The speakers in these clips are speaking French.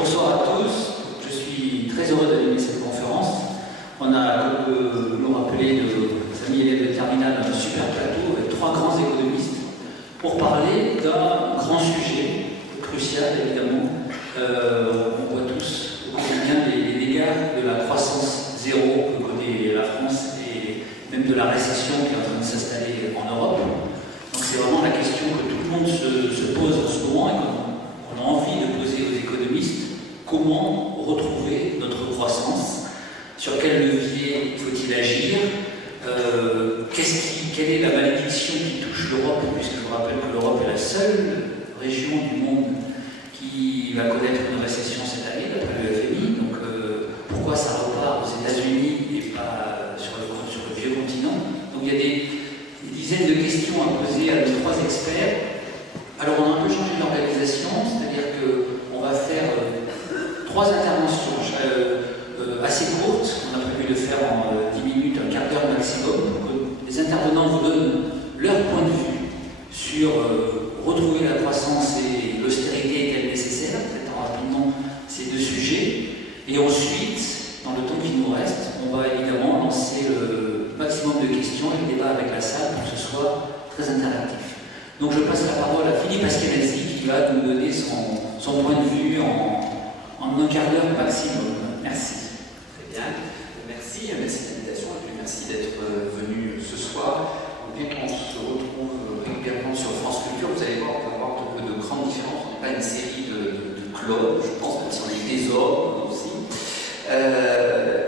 Bonsoir à tous, je suis très heureux d'animer cette conférence. On a, comme l'ont rappelé nos amis élèves de terminale, un super plateau avec trois grands économistes pour parler d'un grand sujet crucial évidemment. On voit tous combien les dégâts de la croissance zéro que connaît la France et même de la récession qui est en train de s'installer en Europe. Donc c'est vraiment la question que tout le monde se pose en ce moment et qu'on a envie de poser aux économistes. Comment retrouver notre croissance? Sur quel levier faut-il agir? Quelle est la malédiction qui touche l'Europe? Puisque je vous rappelle que l'Europe est la seule région du monde qui va connaître une récession cette année, d'après le FMI. Donc pourquoi ça repart aux États-Unis et pas sur le vieux continent? Donc il y a des dizaines de questions à poser à nos trois experts. Alors on a un peu changé l'organisation, c'est-à-dire qu'on va faire trois interventions assez courtes. On a prévu de faire en 10 minutes, un quart d'heure maximum, pour que les intervenants vous donnent leur point de vue sur retrouver la croissance et l'austérité est-elle nécessaire, traitant rapidement ces deux sujets. Et ensuite, dans le temps qui nous reste, on va évidemment lancer le maximum de questions et le débat avec la salle pour que ce soit très interactif. Donc je passe la parole à Philippe Askenazi qui va nous donner son point de vue en un quart d'heure maximum. Merci. Très bien. Merci de l'invitation et puis merci d'être venu ce soir. Bien qu'on se retrouve régulièrement sur France Culture, vous allez voir, on peut avoir de grandes différences. On n'est pas une série de clubs, je pense, même si on a eu des ordres aussi.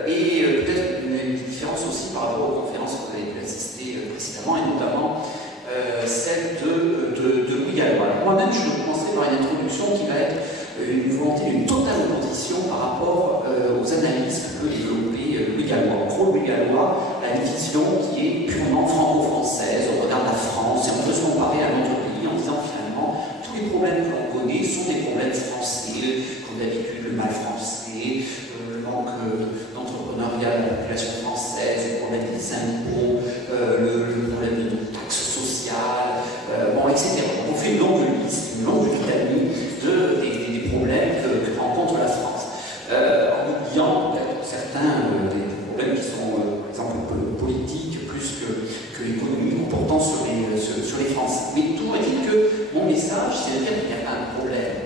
Et peut-être une différence aussi par rapport aux conférences que vous avez pu assister précédemment, et notamment celle de Louis Gallois. Moi-même, je vais commencer par une introduction qui va être une volonté d'une totale opposition par rapport aux analyses que peut développer Louis Gallois. En gros, Louis Gallois a une vision qui est purement franco-française. On regarde la France et on peut se comparer à notre pays en disant finalement tous les problèmes que l'on connaît sont des problèmes français, comme d'habitude le mal français, le manque d'entrepreneuriat de la population française, le problème des impôts, le problème de nos taxes sociales, etc. On fait une longue liste, une longue litanie des problèmes que rencontre la France. En oubliant certains des problèmes qui sont, par exemple, politiques plus que économiques, portant sur les Français. Mais tout est-il que mon message, c'est de dire qu'il n'y a pas un problème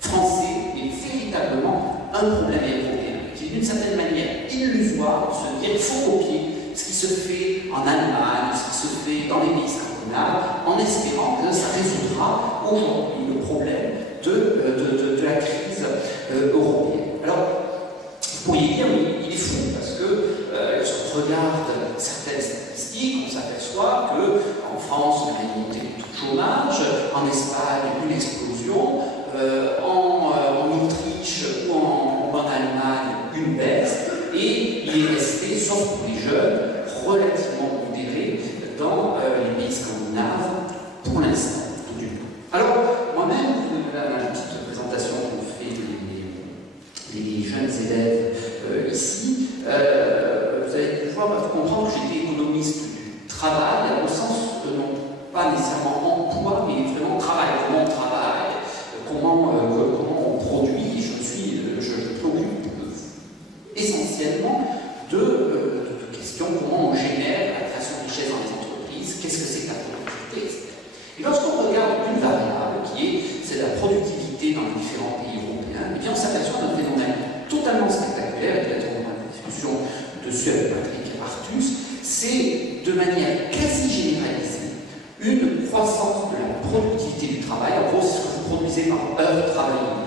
français, mais véritablement un problème européen, qui est d'une certaine manière illusoire, de se dire qu'il faut copier ce qui se fait en Allemagne, ce qui se fait dans les pays scandinaves, en espérant que ça résoudra aujourd'hui le problème de la crise européenne. Alors, vous pourriez dire, mais il est fou, parce que lorsqu'on regarde certaines statistiques, on s'aperçoit qu'en France, on a une montée du taux de chômage, en Espagne, une explosion, en Autriche ou en Allemagne, une baisse, et il est resté, sauf pour les jeunes, relativement modéré dans les pays scandinaves pour l'instant. Alors, moi-même, la petite présentation qu'ont fait les jeunes élèves ici, vous allez pouvoir comprendre que j'étais économiste du travail, au sens non pas nécessairement emploi, mais vraiment travail, comment on travaille, comment on produit. Je m'occupe essentiellement de questions, comment on génère la création de richesse dans les entreprises, qu'est-ce que c'est que la productivité, etc. Et lorsqu'on regarde une variable c'est la productivité dans les différents pays européens, et bien on s'aperçoit d'un phénomène totalement spectaculaire, et peut-être on aura une discussion dessus avec Patrick Artus, c'est de manière quasi généralisée une croissance de la productivité du travail, en gros c'est ce que vous produisez par heure travaillée,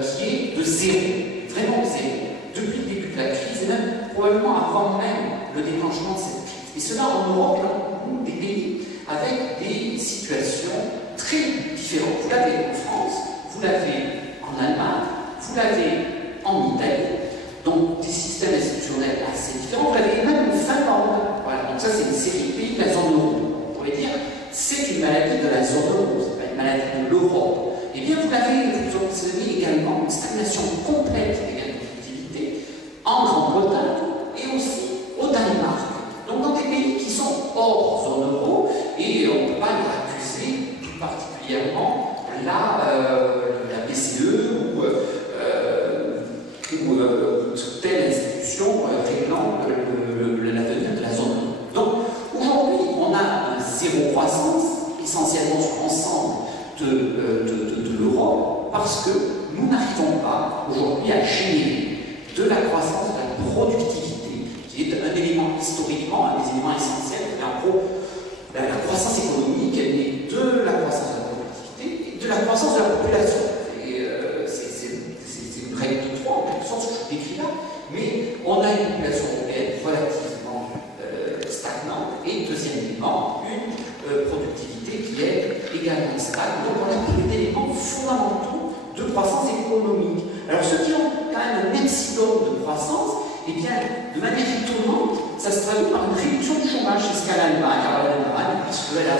qui est de zéro, vraiment zéro, depuis le début de la crise, et même probablement avant même le déclenchement de cette crise. Et cela en Europe et dans des pays avec des situations très différentes. Vous l'avez en France, vous l'avez en Allemagne, vous l'avez en Italie, donc des systèmes institutionnels assez différents. Vous l'avez même en Finlande. Voilà, donc ça c'est une série de pays de la zone euro. On pourrait dire c'est une maladie de la zone euro, c'est pas une maladie de l'Europe. Eh bien vous observez également une stagnation complète des gains de productivité en Grande-Bretagne et aussi au Danemark. Donc dans des pays qui sont hors zone euro, et on ne peut pas les accuser tout particulièrement la BCE ou croissance économique. Alors ceux qui ont quand même un epsilon de croissance, eh bien, de manière étonnante, ça se traduit par une réduction du chômage jusqu'à l'Allemagne. Alors l'Allemagne, puisqu'elle a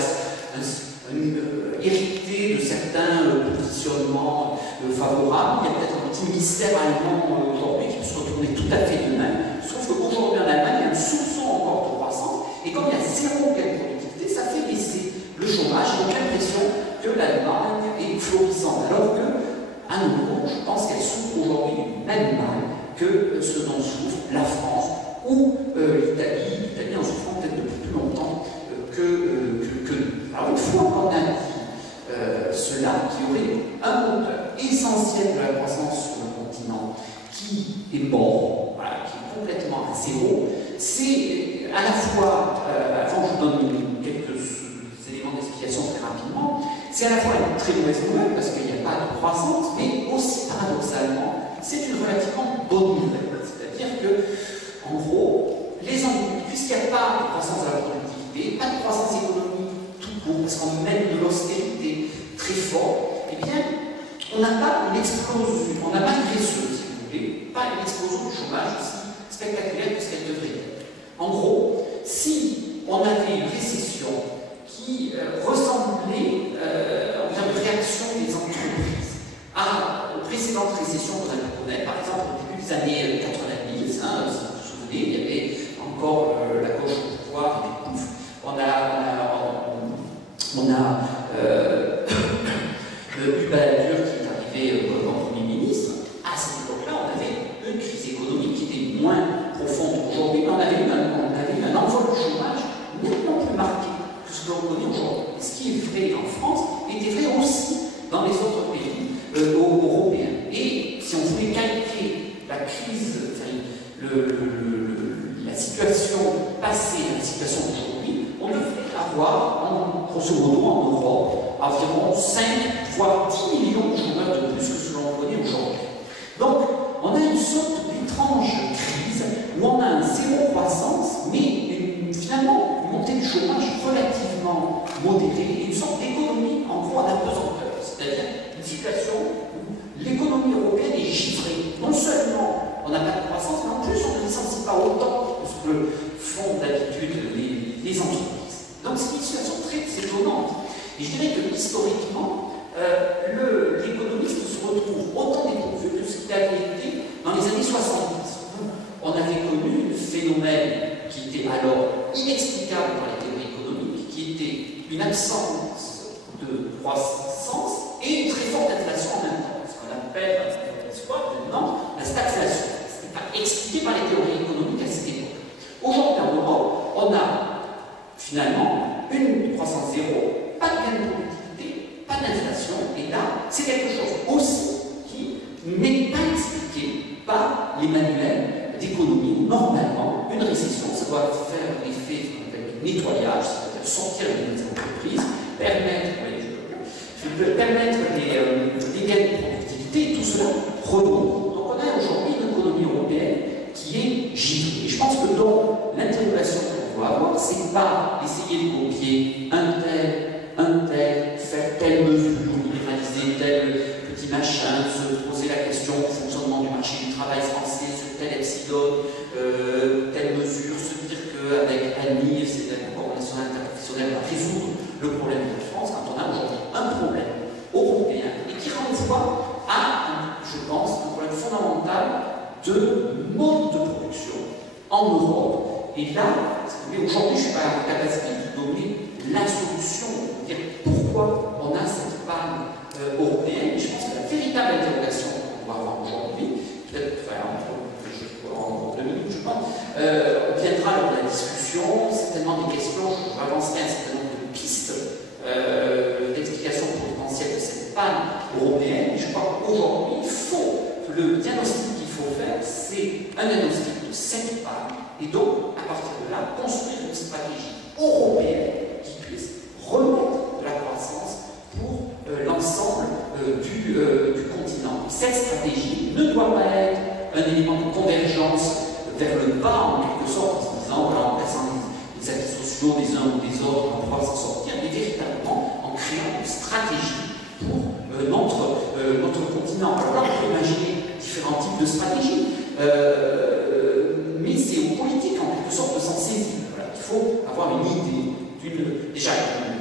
hérité de certains positionnements favorables, il y a peut-être un petit mystère allemand aujourd'hui qui peut se retourner tout à fait de même. Je trouve qu'aujourd'hui en Allemagne, il y a un soupçon encore de croissance, et comme il y a zéro gain de productivité, ça fait baisser le chômage. J'ai l'impression que l'Allemagne est florissante, alors que, à nouveau, je pense qu'elle souffre aujourd'hui du même mal que ce dont souffre la France ou l'Italie. L'Italie en souffrant peut-être depuis plus longtemps que nous. Alors une fois qu'on a dit cela, qui aurait un moteur essentiel de la croissance sur le continent qui est mort, voilà, qui est complètement à zéro, c'est à la fois, avant je vous donne quelques éléments d'explication très rapidement, c'est à la fois une très mauvaise nouvelle parce qu'il n'y a pas de croissance, mais aussi paradoxalement, c'est une relativement bonne nouvelle. C'est-à-dire que, en gros, puisqu'il n'y a pas de croissance de la productivité, pas de croissance économique tout court, parce qu'on mène de l'austérité très fort, eh bien, on n'a pas une explosion, on n'a pas une réussite, si vous voulez, pas une explosion du chômage aussi spectaculaire que ce qu'elle devrait être. En gros, si on avait une récession qui ressemblait, en termes de réaction des entreprises, aux précédentes récessions qu'on a pu connaître, par exemple au début des années 90, hein, si vous vous souvenez, il y avait encore la gauche au pouvoir, et puis pouf, on a eu Balladur qui est arrivé comme Premier ministre. À cette époque-là, on avait une crise économique qui était moins profonde qu'aujourd'hui, mais on avait eu un envol du chômage nettement plus marqué que ce que l'on connaît aujourd'hui. Et ce qui est vrai en France était vrai aussi dans les autres pays européens. Et si on voulait calquer la crise, la situation passée à la situation d'aujourd'hui, on devrait avoir, grosso modo, en Europe, environ 5, voire 10 millions de chômeurs de plus que ce que l'on connaît aujourd'hui. Donc, on a une sorte d'étrange crise où on a un zéro croissance, mais finalement une montée du chômage relativement modérée et une sorte d'économie en gros à la pesanteur. C'est-à-dire une situation où l'économie européenne est givrée. Non seulement on n'a pas de croissance, mais en plus on ne licencie pas autant que ce que font d'habitude les entreprises. Donc c'est une situation très étonnante. Et je dirais que historiquement, l'économiste se retrouve autant dépourvu que ce qu'il avait été dans les années 70. On avait connu un phénomène qui était alors inexplicable par les théories économiques, qui était une absence de croissance et une très forte inflation en même temps. Ce qu'on appelle maintenant la stagflation. Ce n'est pas expliqué par les théories économiques à cette époque. Aujourd'hui en Europe, on a finalement une croissance zéro, pas de gain de productivité, pas d'inflation, et là, c'est quelque chose aussi qui n'est pas expliqué par les manuels d'économie. Normalement, une récession, ça doit faire l'effet de nettoyage, c'est-à-dire sortir les entreprises, permettre des gains de productivité, et tout cela remonte. Donc on a aujourd'hui une économie européenne qui est givrée. Et je pense que donc l'interrogation qu'on doit avoir, c'est pas essayer de copier un tel, faire telle mesure, libéraliser tel petit machin, se poser la question du fonctionnement du marché du travail français, sur tel epsilon, telle mesure, se dire qu'avec ANI, c'est la Cour nationale interprofessionnelle, va résoudre le problème de la France, quand on a aujourd'hui un problème européen et qui renvoie à, je pense, un problème fondamental de mode de production en Europe. Et là, aujourd'hui, je ne suis pas en capacité de donner la solution, de dire pourquoi on a cette panne européenne. Je pense que la véritable interrogation qu'on doit avoir aujourd'hui, peut-être en 2 minutes, je pense, viendra lors de la discussion, certainement des questions, je avancerai un certain nombre de pistes d'explication potentielle de cette panne européenne. Et je crois qu'aujourd'hui, le diagnostic qu'il faut faire, c'est un diagnostic de cette panne, et donc, à partir de là, construire une stratégie européenne qui puisse remettre de la croissance pour l'ensemble du continent. Cette stratégie ne doit pas être un élément de convergence vers le bas, en quelque sorte, en se disant, voilà, en plaçant les acquis sociaux des uns ou des autres, on va pouvoir s'en sortir, mais véritablement en créant une stratégie pour notre continent. type de stratégie. Mais c'est aux politiques, en quelque sorte, de s'en saisir. Voilà. Il faut avoir une idée, déjà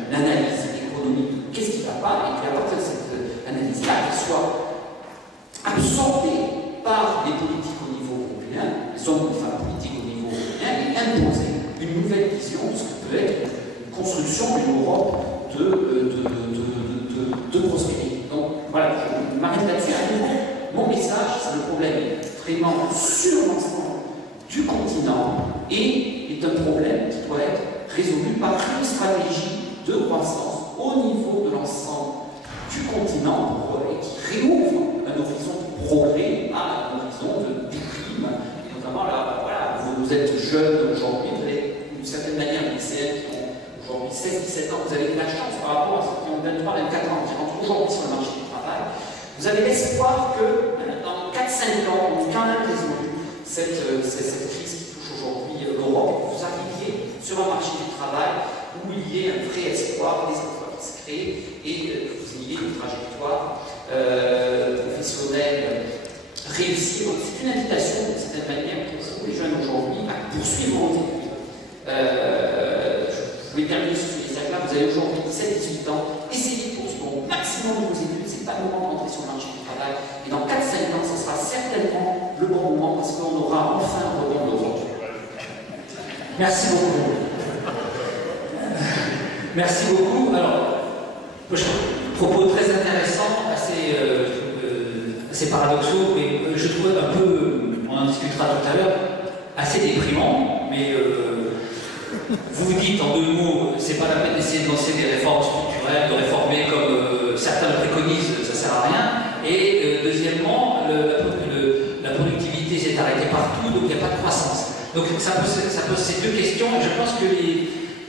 une analyse économique, qu'est-ce qui ne va pas, et puis à partir de cette analyse-là, qu'elle soit absorbée par les politiques au niveau européen, les hommes et femmes politiques au niveau européen, et imposer une nouvelle vision de ce que peut être une construction d'une Europe de prospérité. Donc voilà, je m'arrête là-dessus. Mon message, c'est le problème vraiment sur l'ensemble du continent et est un problème qui doit être résolu par une stratégie de croissance au niveau de l'ensemble du continent et qui réouvre un horizon de progrès à un horizon de déprime. Et notamment là, voilà, vous êtes jeunes aujourd'hui, vous avez d'une certaine manière les lycéens qui ont aujourd'hui 16-17 ans, vous avez de la chance par rapport à ceux qui ont 23-24 ans, qui rentrent aujourd'hui sur le marché du travail. Vous avez l'espoir que dans 4-5 ans, on ait quand même résolu cette crise qui touche aujourd'hui l'Europe, vous arriviez sur un marché du travail où il y ait un vrai espoir, des emplois qui se créent et que vous ayez une trajectoire professionnelle réussie. Donc c'est une invitation d'une certaine manière pour vous, les jeunes aujourd'hui, à poursuivre vos études. Je voulais terminer sur ces là. Vous avez aujourd'hui 17-18 ans, essayez de poursuivre au maximum de vos études. C'est pas le moment d'entrer sur le marché du travail. Et dans 4-5 ans, ce sera certainement le bon moment parce qu'on aura enfin un rebond de l'Europe. Merci beaucoup. Merci beaucoup. Alors, propos très intéressants, assez paradoxaux, mais je trouve un peu, on en discutera tout à l'heure, assez déprimant, mais vous dites en 2 mots, c'est pas la peine d'essayer de lancer des réformes structurelles, de réformer comme certains le préconisent, ça sert à rien. Et deuxièmement, la productivité s'est arrêtée partout, donc il n'y a pas de croissance. Donc ça pose ces 2 questions, et je pense que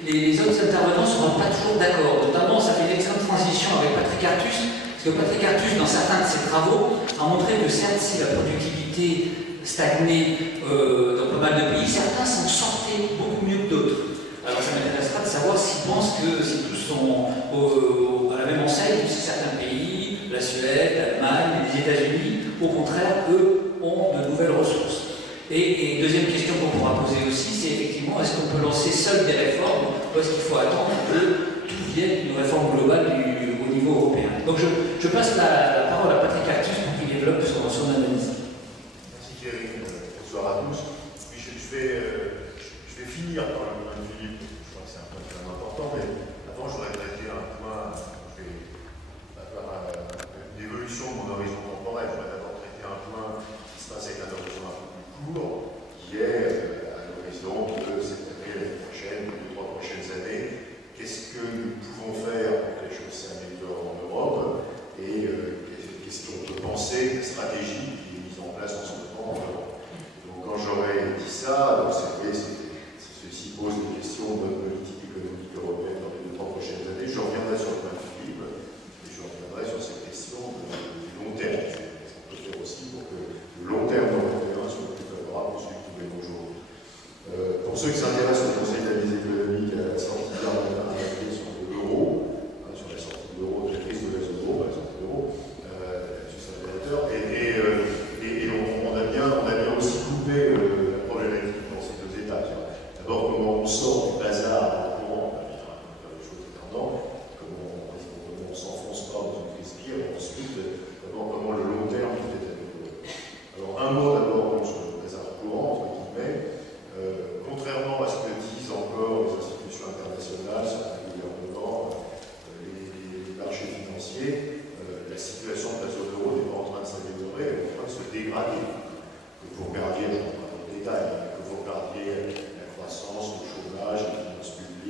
les autres intervenants ne seront pas toujours d'accord. Notamment, ça fait une excellente transition avec Patrick Artus, parce que Patrick Artus, dans certains de ses travaux, a montré que certes, si la productivité stagnait dans pas mal de pays, certains s'en sortaient beaucoup mieux que d'autres. Alors ça m'intéressera de savoir s'ils pensent que si tous sont à la même enseigne, si certains pays, la Suède, l'Allemagne, les États-Unis, au contraire, eux, ont de nouvelles ressources. Et deuxième question qu'on pourra poser aussi, c'est effectivement, est-ce qu'on peut lancer seul des réformes ou est-ce qu'il faut attendre que tout vienne d'une réforme globale au niveau européen? Donc je passe la parole à Patrick Artus pour qu'il développe son analyse. Merci Thierry, bonsoir à tous. Puis je vais finir par le point de Philippe, je crois que c'est un point très important, mais avant je voudrais traiter un point, je vais avoir une évolution de mon horizon temporel. Je voudrais d'abord traiter un point qui se passe avec un horizon un peu plus court, qui est à l'horizon de cette année, l'année prochaine, les 2-3 prochaines années. Qu'est-ce que nous pouvons faire pour que les choses s'améliorent en Europe et qu'est-ce qu'on peut penser, la stratégie qui est mise en place en ce moment en Europe. Donc quand j'aurais dit ça, ceci pose des questions de politique économique européenne dans les 2-3 prochaines années. Je reviendrai sur le point de Philippe et je reviendrai sur cette question du long terme. Ça peut faire aussi pour que le long terme européen soit plus favorable que celui que nous voyons aujourd'hui. Pour ceux qui s'intéressent au Conseil d'analyse économique à la sortie de sur l'euro, sur la sortie de l'euro, de la crise de la zone euro, par exemple, l'euro, sur cet ordinateur, et on a bien aussi coupé la problématique dans ces 2 étapes. D'abord, comment on sort du bazar courant, les choses étendant, comment on ne s'enfonce pas dans une crise pire, et ensuite, d'abord, comment le long terme peut être amélioré. Alors, un mot d'abord sur le bazar courant, entre guillemets. Contrairement à ce que disent encore les institutions internationales, certains gouvernements, les marchés financiers, la situation de la zone euro n'est pas en train de s'améliorer, elle est en train de se dégrader. Que vous regardiez, je ne rentre pas dans le détail, que vous regardiez la croissance, le chômage, les finances publiques,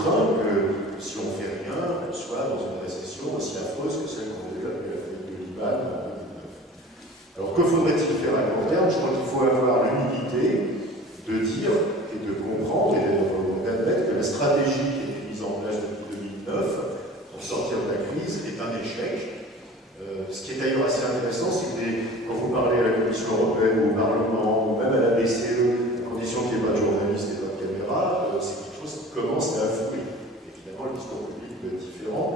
craint que si on ne fait rien, on soit dans une récession aussi affreuse que celle qu'on a vécue avec la faillite de Lehman en 2009. Alors que faudrait-il faire à court terme? Je crois qu'il faut avoir l'humilité de dire et de comprendre et d'admettre que la stratégie qui a été mise en place depuis 2009 pour sortir de la crise est un échec. Ce qui est d'ailleurs assez intéressant, c'est que quand vous parlez à la Commission européenne ou au Parlement, ou même à la BCE, à condition qu'il n'y ait pas de journalistes et pas de caméras, c'est quelque chose qui commence à affouler. Évidemment, le discours public peut être différent.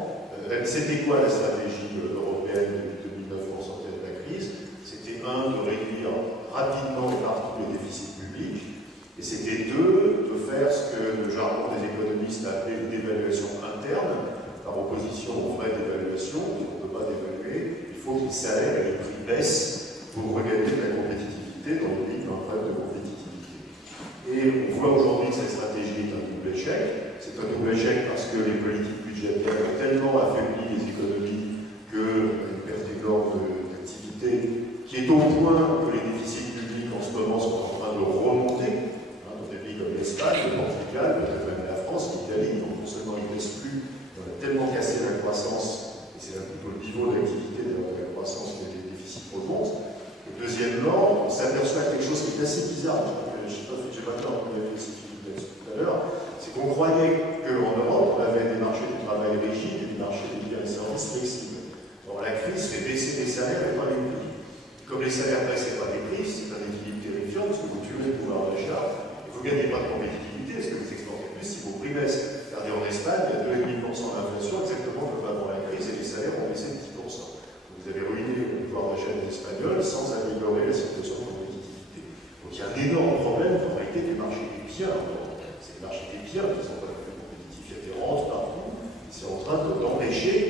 C'était quoi la stratégie européenne depuis 2009 pour sortir de la crise? C'était de réduire rapidement et partout le déficit public, et c'était de faire ce que le jargon des économistes a appelé une dévaluation interne, par opposition aux vraies dévaluations, qu'on ne peut pas dévaluer. Il faut que les salaires et les prix baissent pour regagner de la compétitivité dans le pays d'un problème de compétitivité. Et on voit aujourd'hui que cette stratégie est un double échec. C'est un double échec parce que les politiques budgétaires ont tellement affaibli les économies qu'une perte énorme d'activité, qui est au point que les déficits publics en ce moment sont en train de remonter dans des pays comme l'Espagne, le Portugal, peut-être même la France, l'Italie. Donc non seulement ils ne baissent plus, on a tellement cassé la croissance, et c'est un peu le niveau d'activité de la croissance que les déficits remontent. Et deuxièmement, on s'aperçoit quelque chose qui est assez bizarre, je n'ai pas le temps de l'expliquer tout à l'heure, c'est qu'on croyait qu'en Europe, on avait des marchés du travail rigides et des marchés des biens et services flexibles. Or, la crise fait baisser les salaires et pas les prix. Comme les salaires baissent et pas les prix, c'est un équilibre terrifiant parce que vous tuez le pouvoir d'achat et vous ne gagnez pas de compétitivité parce que vous exportez plus si vos prix baissent. Regardez en Espagne, il y a 2,5% d'inflation exactement comme avant la crise et les salaires ont baissé de 10%. Vous avez ruiné le pouvoir d'achat des Espagnols sans améliorer la situation de compétitivité. Donc il y a un énorme problème en réalité des marchés des biens. C'est les marchés des biens qui sont pas plus compétitifs. Il y a des rentes partout. C'est en train d'empêcher.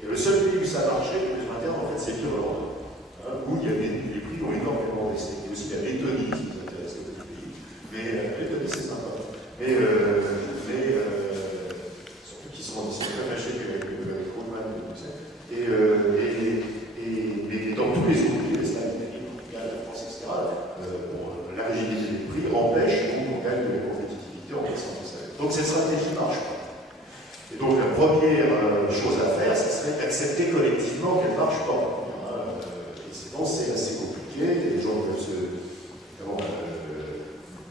Et le seul pays où ça marchait, pour les internes, en fait, c'est l'Irlande. Où il y a les prix ont énormément baissé. Il y a aussi la Lettonie, qui vous intéresse le pays. Mais la Lettonie, c'est sympa. Mais surtout qu'ils sont très fâchés avec Goldman. Et dans tous les autres pays, l'Espagne, la France, etc., la rigidité des prix empêche qu'on gagne de la compétitivité en baissant les salaires. Donc cette stratégie marche pas. Et donc la première chose à faire, ce serait d'accepter collectivement qu'elle ne marche pas. Et sinon, c'est assez compliqué. Les gens peuvent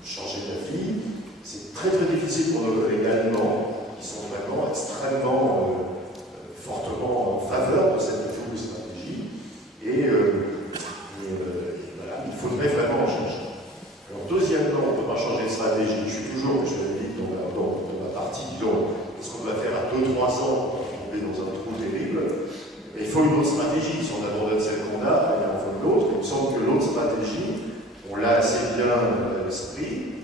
changer d'avis. C'est très très difficile pour nos collègues allemands qui sont vraiment extrêmement fortement en faveur de cette double stratégie. Et voilà, il faudrait vraiment en changer. Alors deuxièmement, on ne peut pas changer de stratégie. Je suis toujours, je l'ai dit dans ma partie, donc ce qu'on doit faire à 2-3 ans pour tomber dans un trou terrible. Et il faut une autre stratégie. Si on abandonne celle qu'on a, il en faut une autre. Il me semble que l'autre stratégie, on l'a assez bien à l'esprit.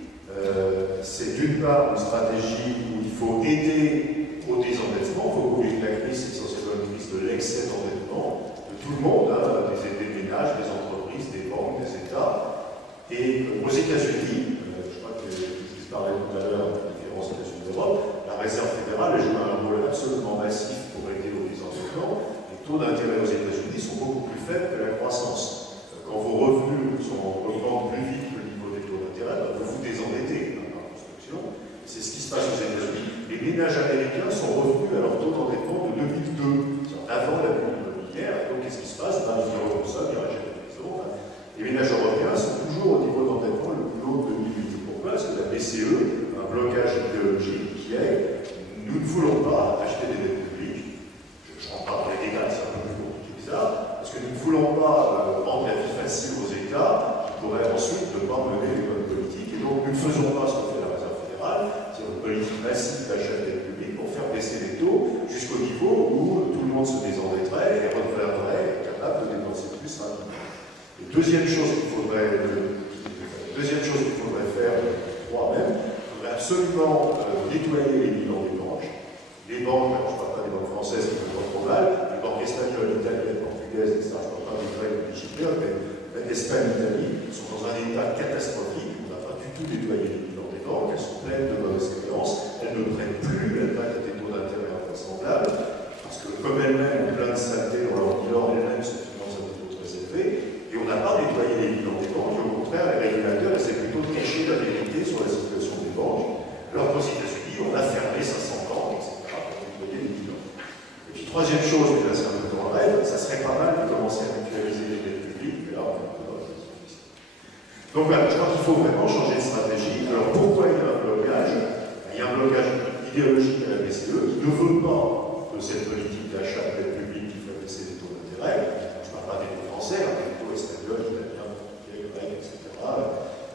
C'est d'une part une stratégie où il faut aider au désendettement. Il faut oublier que la crise, c'est essentiellement une crise de l'excès d'endettement de tout le monde, des ménages, des entreprises, des banques, des États. Et aux États-Unis, je crois que je parlais tout à l'heure de la différence États-Unis d'Europe, la Réserve fédérale joue un rôle absolument massif pour aider au désendettement. Les taux d'intérêt aux États-Unis sont beaucoup plus faibles que la croissance. Quand vos revenus augmentent plus vite que le niveau des taux d'intérêt, vous vous désendettez par construction. C'est ce qui se passe aux États-Unis. Les ménages américains sont revenus à leur taux d'endettement de 2002, avant la bulle immobilière. Donc qu'est-ce qui se passe? Ils reconsomment, ils rachètent des maisons. Les ménages européens sont toujours au niveau d'endettement le plus haut de 2008. Pourquoi? Parce que la BCE a un blocage idéologique qui est nous ne voulons pas acheter des dettes publiques. Je ne rentre pas dans les détails, c'est un peu plus compliqué que ça. Parce que nous ne voulons pas rendre la vie facile aux États qui pourraient ensuite ne pas mener les bonnes politiques. Et donc nous ne faisons pas ce que fait la Réserve fédérale, c'est une politique massive d'achat de dettes publiques pour faire baisser les taux jusqu'au niveau où tout le monde se désendetterait et redeviendrait capable de dépenser plus rapidement. Et deuxième chose qu'il faudrait faire, trois même, il faudrait absolument nettoyer les bilans des banques. Les banques, je ne parle pas des banques françaises qui font pas trop mal, les banques espagnoles, italiennes, portugaises, etc. Je ne parle pas des Grecs ou des Chypriotes, mais l'Espagne et l'Italie sont dans un état catastrophique. On n'a pas du tout nettoyé les bilans des banques, elles sont pleines de mauvaises créances, elles ne prennent plus, elles prennent à des taux d'intérêt invraisemblables, parce que comme elles-mêmes ont plein de saleté dans leur bilan, elles-mêmes se financent à des taux très élevés, et on n'a pas nettoyé les bilans des banques, et au contraire, les régulateurs essaient plutôt de cacher la vérité sur la situation des banques, alors qu'aux États-Unis, on a fermé 500 banques. Donc voilà, je crois qu'il faut vraiment changer de stratégie. Alors pourquoi il y a un blocage? Il y a un blocage idéologique à la BCE qui ne veut pas de cette politique d'achat de dette publique qui fait baisser les taux d'intérêt. Je ne parle pas des taux français, des taux espagnols, italiens, grecs, etc.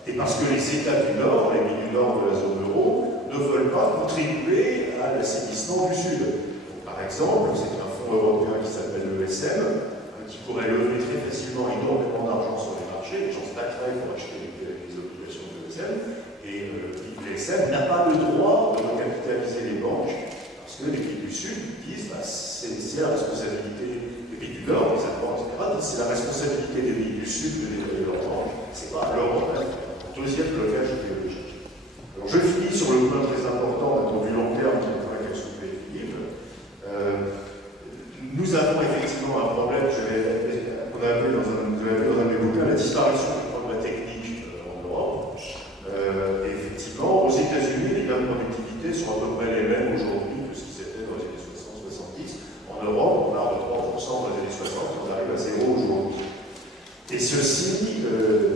Et parce que les États du Nord, les pays du Nord de la zone euro, ne veulent pas contribuer à l'assainissement du Sud. Donc, par exemple, c'est un fonds européen qui s'appelle l'ESM, qui pourrait lever très facilement énormément d'argent sur les marchés, les gens se taqueraient pour acheter les obligations de l'ESM, et l'ESM n'a pas le droit de recapitaliser les banques, parce que les pays du Sud disent bah, c'est la responsabilité des pays du Nord, des Allemands, etc. C'est la responsabilité des pays du Sud de nettoyer leurs banques, c'est pas l'Europe. Deuxième blocage idéologique. Alors je finis sur le point très important d'un point de vue long terme, qui est le point qu'a soulevé Philippe. Nous avons effectivement un problème, on a appelé dans un des bouquins la disparition du progrès technique en Europe. Et effectivement, aux États-Unis, les gains de productivité sont à peu près les mêmes aujourd'hui que ce qui s'était dans les années 60-70. En Europe, on part de 3% dans les années 60, on arrive à 0 aujourd'hui. Et ceci,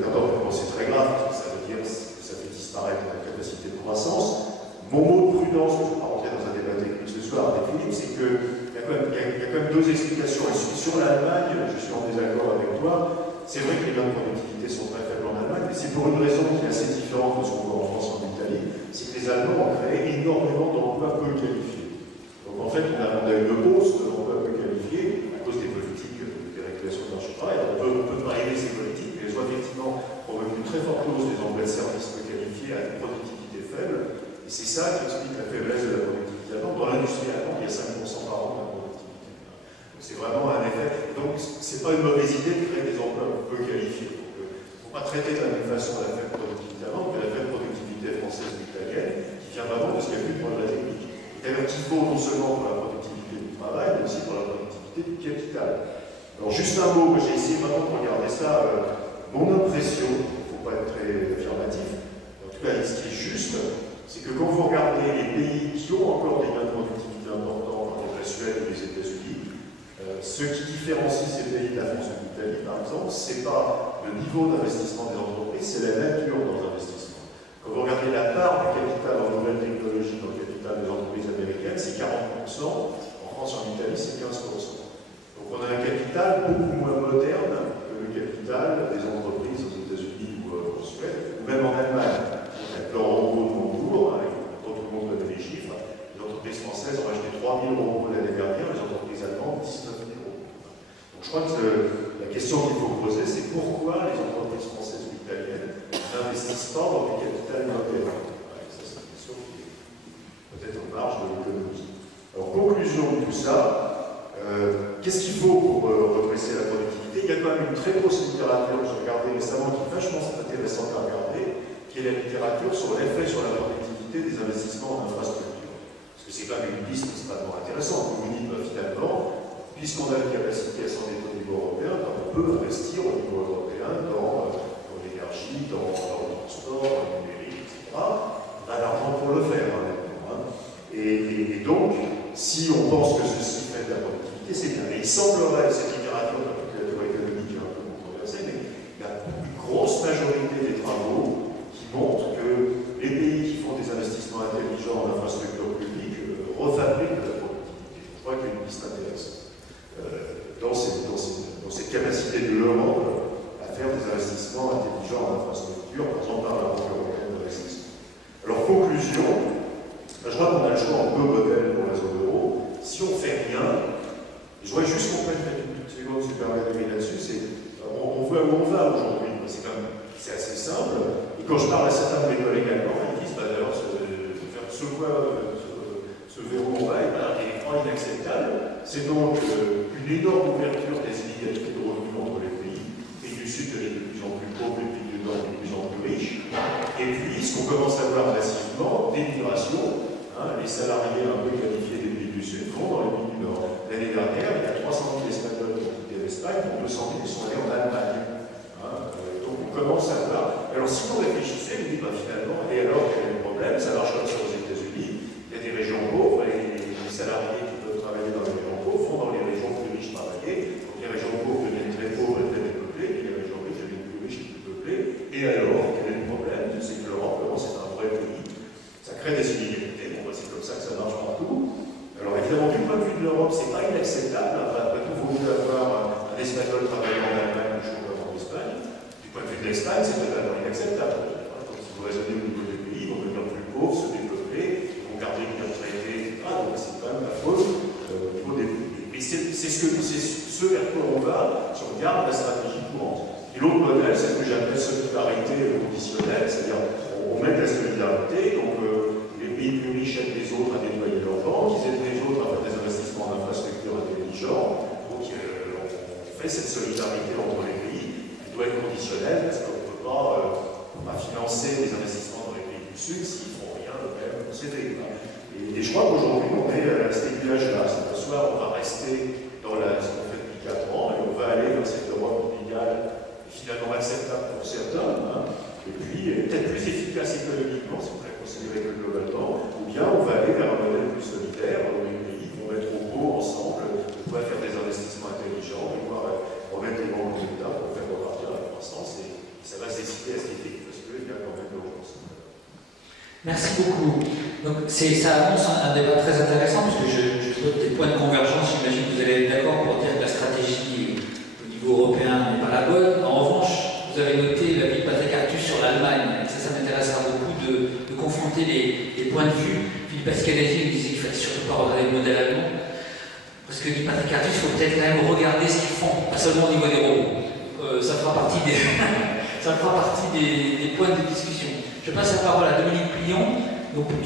d'abord, c'est très grave, parce que ça veut dire que ça fait disparaître la capacité de croissance. Mon mot de prudence, je ne vais pas rentrer dans un débat technique ce soir avec Philippe, c'est qu'il y a quand même deux explications. Et sur l'Allemagne, je suis en désaccord avec toi, c'est vrai que les gains de productivité sont très faibles en Allemagne, mais c'est pour une raison qui est assez différente de ce qu'on voit en France et en Italie, c'est que les Allemands ont créé énormément d'emplois peu qualifiés. Donc en fait, on a eu une hausse de l'emploi peu qualifié à cause des politiques de dérégulation du marché du travail. On peut pas aider ces politiques, mais elles ont effectivement provoqué une très forte hausse des emplois de services peu qualifiés à une productivité faible. Et c'est ça qui explique la faiblesse de la productivité allemande. Dans l'industrie allemande, il y a 5% par an de la productivité. Donc c'est vraiment un effet. Donc c'est pas une mauvaise idée de créer des emplois peu qualifiés. Il ne faut pas traiter de la même façon la faible productivité allemande que la faible productivité française ou italienne, qui vient vraiment de ce qu'il y a plus de progrès technique. D'ailleurs, qu'il faut non seulement pour la productivité du travail, mais aussi pour la productivité du capital. Alors juste un mot, j'ai essayé vraiment de regarder ça. Mon impression, il ne faut pas être très affirmatif, en tout cas ce qui est juste, c'est que quand vous regardez les pays qui ont encore des gains de productivité importants, comme la Suède ou les États-Unis, ce qui différencie ces pays de la France ou de l'Italie, par exemple, ce n'est pas le niveau d'investissement des entreprises, c'est la nature de leurs investissements. Quand vous regardez la part du capital en nouvelles technologies dans le capital des entreprises américaines, c'est 40%, en France et en Italie, c'est 15%. Donc on a un capital beaucoup moins moderne que le capital des entreprises aux États-Unis ou en Suède, ou même en Allemagne. Avec leur robot de Hambourg, dont tout le monde connaît les chiffres, les entreprises françaises ont acheté 3 000 robots l'année dernière, les entreprises allemandes 19 000 robots. Donc je crois que la question qu'il faut poser, c'est pourquoi les entreprises françaises ou italiennes n'investissent pas dans du capital moderne. Ça, c'est une question qui est peut-être en marge de l'économie. Alors, conclusion de tout ça, qu'est-ce qu'il faut pour redresser la productivité? Il y a quand même une très grosse littérature, j'ai regardé récemment, qui est vachement intéressante à regarder, qui est la littérature sur l'effet sur la productivité des investissements en infrastructure. Parce que c'est quand même une piste extrêmement intéressante. Vous vous dites, finalement, puisqu'on a une capacité à s'endetter au niveau européen, on peut investir au niveau européen dans l'énergie, dans le transport, dans le numérique, etc. On a l'argent pour le faire, honnêtement. Et donc, si on pense que ceci fait de la productivité, c'est bien. Et il semblerait, cette littérature, la littérature économique est un peu controversée, mais il y a une grosse majorité des travaux qui montrent que les pays qui font des investissements intelligents en infrastructure publique refabriquent de la productivité. Je crois qu'il y a une piste intéressante dans cette capacité de l'Europe à faire des investissements intelligents en infrastructure, par exemple par la Banque européenne d'investissement. Alors, conclusion, je crois qu'on a le choix en deux modèles pour la zone euro. Si on ne fait rien, je voudrais juste qu'on prenne une petite seconde super Valérie là-dessus, on voit où on va aujourd'hui. C'est assez simple. Et quand je parle à certains de mes collègues allemands, ils disent d'ailleurs, ce verrou on va est inacceptable. C'est donc une énorme ouverture des inégalités de revenus entre les pays. Les pays du Sud deviennent de plus en plus pauvres, les pays du Nord de plus en plus riches. Et puis, ce qu'on commence à voir massivement, des migrations. Les salariés un peu qualifiés des pays du Sud vont dans les pays du Nord. L'année dernière, il y a 300 000 Espagnols qui ont quitté l'Espagne, pour 200 000 sont allés en Allemagne. Donc on commence à voir. Alors si vous réfléchissez, vous dites finalement, et alors quel est le problème? Ça marche comme ça aux États-Unis. Il y a des régions pauvres et les salariés qui peuvent travailler dans les régions pauvres vont dans les régions plus riches travailler. Donc les régions pauvres deviennent très pauvres et très dépeuplées, et les régions riches deviennent plus riches et plus peuplées. Et alors, quel est le problème? C'est que l'Europe, c'est un vrai pays. Ça crée des inégalités. Bon, c'est comme ça que ça marche partout. Alors évidemment, du point de vue de l'Europe, c'est pas inacceptable. Après tout, il vaut mieux avoir un Espagnol travaillant en Allemagne que chômeur en Espagne. Du point de vue de l'Espagne, c'est totalement inacceptable. Donc, si vous raisonnez au niveau des pays, ils vont devenir plus pauvres, se développer, ils vont garder une neutralité, etc. Donc c'est quand même la faute au niveau des pays. Mais c'est ce vers quoi on va si on regarde la stratégie courante. Et l'autre modèle, c'est ce que j'appelle solidarité conditionnelle, c'est-à-dire on met de la solidarité, donc les pays plus riches aident les autres à nettoyer leurs banques, ils aident les autres à faire des investissements en infrastructures intelligents. Donc on fait cette solidarité entre les pays, qui doit être conditionnelle, parce qu'on ne peut pas financer des investissements dans les pays du Sud s'ils ne font rien eux-mêmes pour s'aider. Et je crois qu'aujourd'hui, on est à cet équilibre-là. C'est-à-dire soit on va rester dans ce qu'on fait depuis 4 ans, et on va aller dans cette Europe mondiale finalement acceptable pour certains, et puis peut-être plus efficace économiquement, si on pourrait considérer que globalement, ou bien on va aller vers un modèle plus solidaire, où les pays vont mettre au beau ensemble, pour pouvoir faire des investissements intelligents, pouvoir remettre les banques d'État pour faire repartir la croissance, et ça va se décider à ce qu'il parce qu'il y a quand même l'urgence. Merci beaucoup. Donc ça annonce un débat très intéressant, puisque je trouve des points de convergence. J'imagine que vous allez être d'accord pour dire que la stratégie au niveau européen n'est pas la bonne. En revanche, vous avez noté l'avis de Patrick Artus sur l'Allemagne. Ça m'intéressera beaucoup de confronter les points de vue. Philippe Ascanati nous disait qu'il ne fallait surtout pas regarder le modèle allemand. Parce que dit Patrick Artus, il faut peut-être quand même regarder ce qu'ils font, pas seulement au niveau des robots. Ça fera partie des, des points de discussion. Je passe la parole à Dominique Plion, donc, pour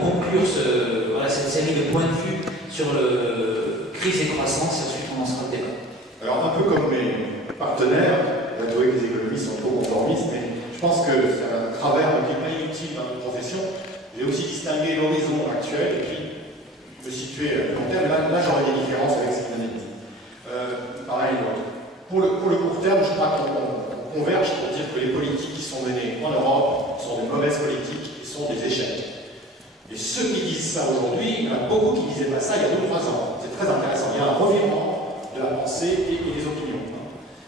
conclure cette série de points de vue sur crise et croissance, et ensuite on lancera le débat. Alors, un peu comme mes partenaires, d'avouer que les économistes sont trop conformistes, mais je pense que c'est un travers inutile dans notre profession. J'ai aussi distingué l'horizon actuel et puis me situer à long terme. Là j'aurais des différences avec ce qu'il a dit. Pareil, pour le court terme, je crois qu'on converge pour dire que les politiques qui sont menées en Europe sont des mauvaises politiques et sont des échecs. Et ceux qui disent ça aujourd'hui, il y en a beaucoup qui ne disaient pas ça il y a 2 ou 3 ans. C'est très intéressant. Il y a un revirement de la pensée et des opinions.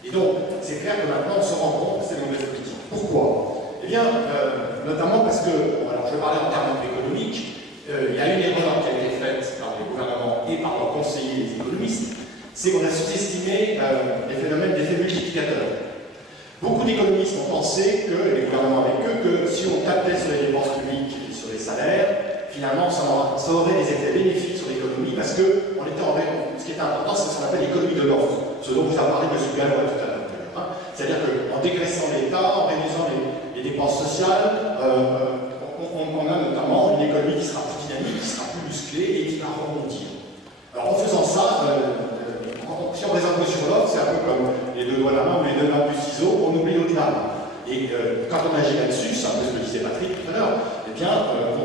Et donc, c'est clair que maintenant on se rend compte que c'est une mauvaise politique. Pourquoi? Eh bien, notamment parce que, alors je vais parler en termes économiques, il y a une erreur qui a été faite par les gouvernements et par leurs conseillers, les économistes, c'est qu'on a sous-estimé les phénomènes d'effet multiplicateur. Beaucoup d'économistes ont pensé, que les gouvernements avec eux, que si on tapait sur les dépenses publiques et sur les salaires, finalement ça aurait des effets bénéfiques sur l'économie parce que ce qui est important, c'est ce qu'on appelle l'économie de l'offre, ce dont vous a parlé M. Gallois tout à l'heure. C'est-à-dire qu'en dégraissant l'État, en réduisant les dépenses sociales, on a notamment une économie qui sera plus dynamique, qui sera plus musclée et qui va rebondir. Alors en faisant ça, si on raisonne que sur l'offre, c'est un peu comme les 2 doigts de la main ou les 2 mains du ciseau, on oublie l'autre lame. Et quand on agit là-dessus, c'est un peu ce que disait Patrick tout à l'heure, eh bien,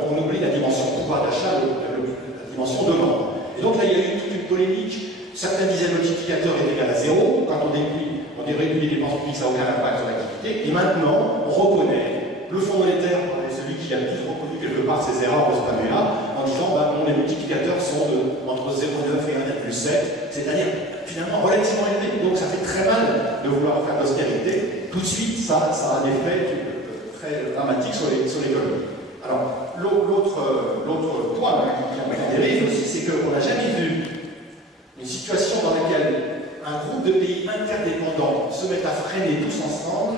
on oublie la dimension pouvoir d'achat, la dimension demande. Et donc là, il y a eu toute une polémique. Certains disaient le multiplicateur est égal à 0. Quand on régule les dépenses publiques, ça n'a aucun impact sur l'activité. Et maintenant, on reconnaît le Fonds monétaire, celui qui a plus reconnu quelque part ses erreurs de ce panneau-là, en disant bon, les multiplicateurs sont entre 0,9 et 1,7, c'est-à-dire finalement relativement élevé. Donc ça fait très mal de vouloir faire l'austérité. Tout de suite, ça a un effet très dramatique sur l'économie. Alors, l'autre point qui en dérive aussi, c'est qu'on n'a jamais vu une situation dans laquelle un groupe de pays interdépendants se met à freiner tous ensemble,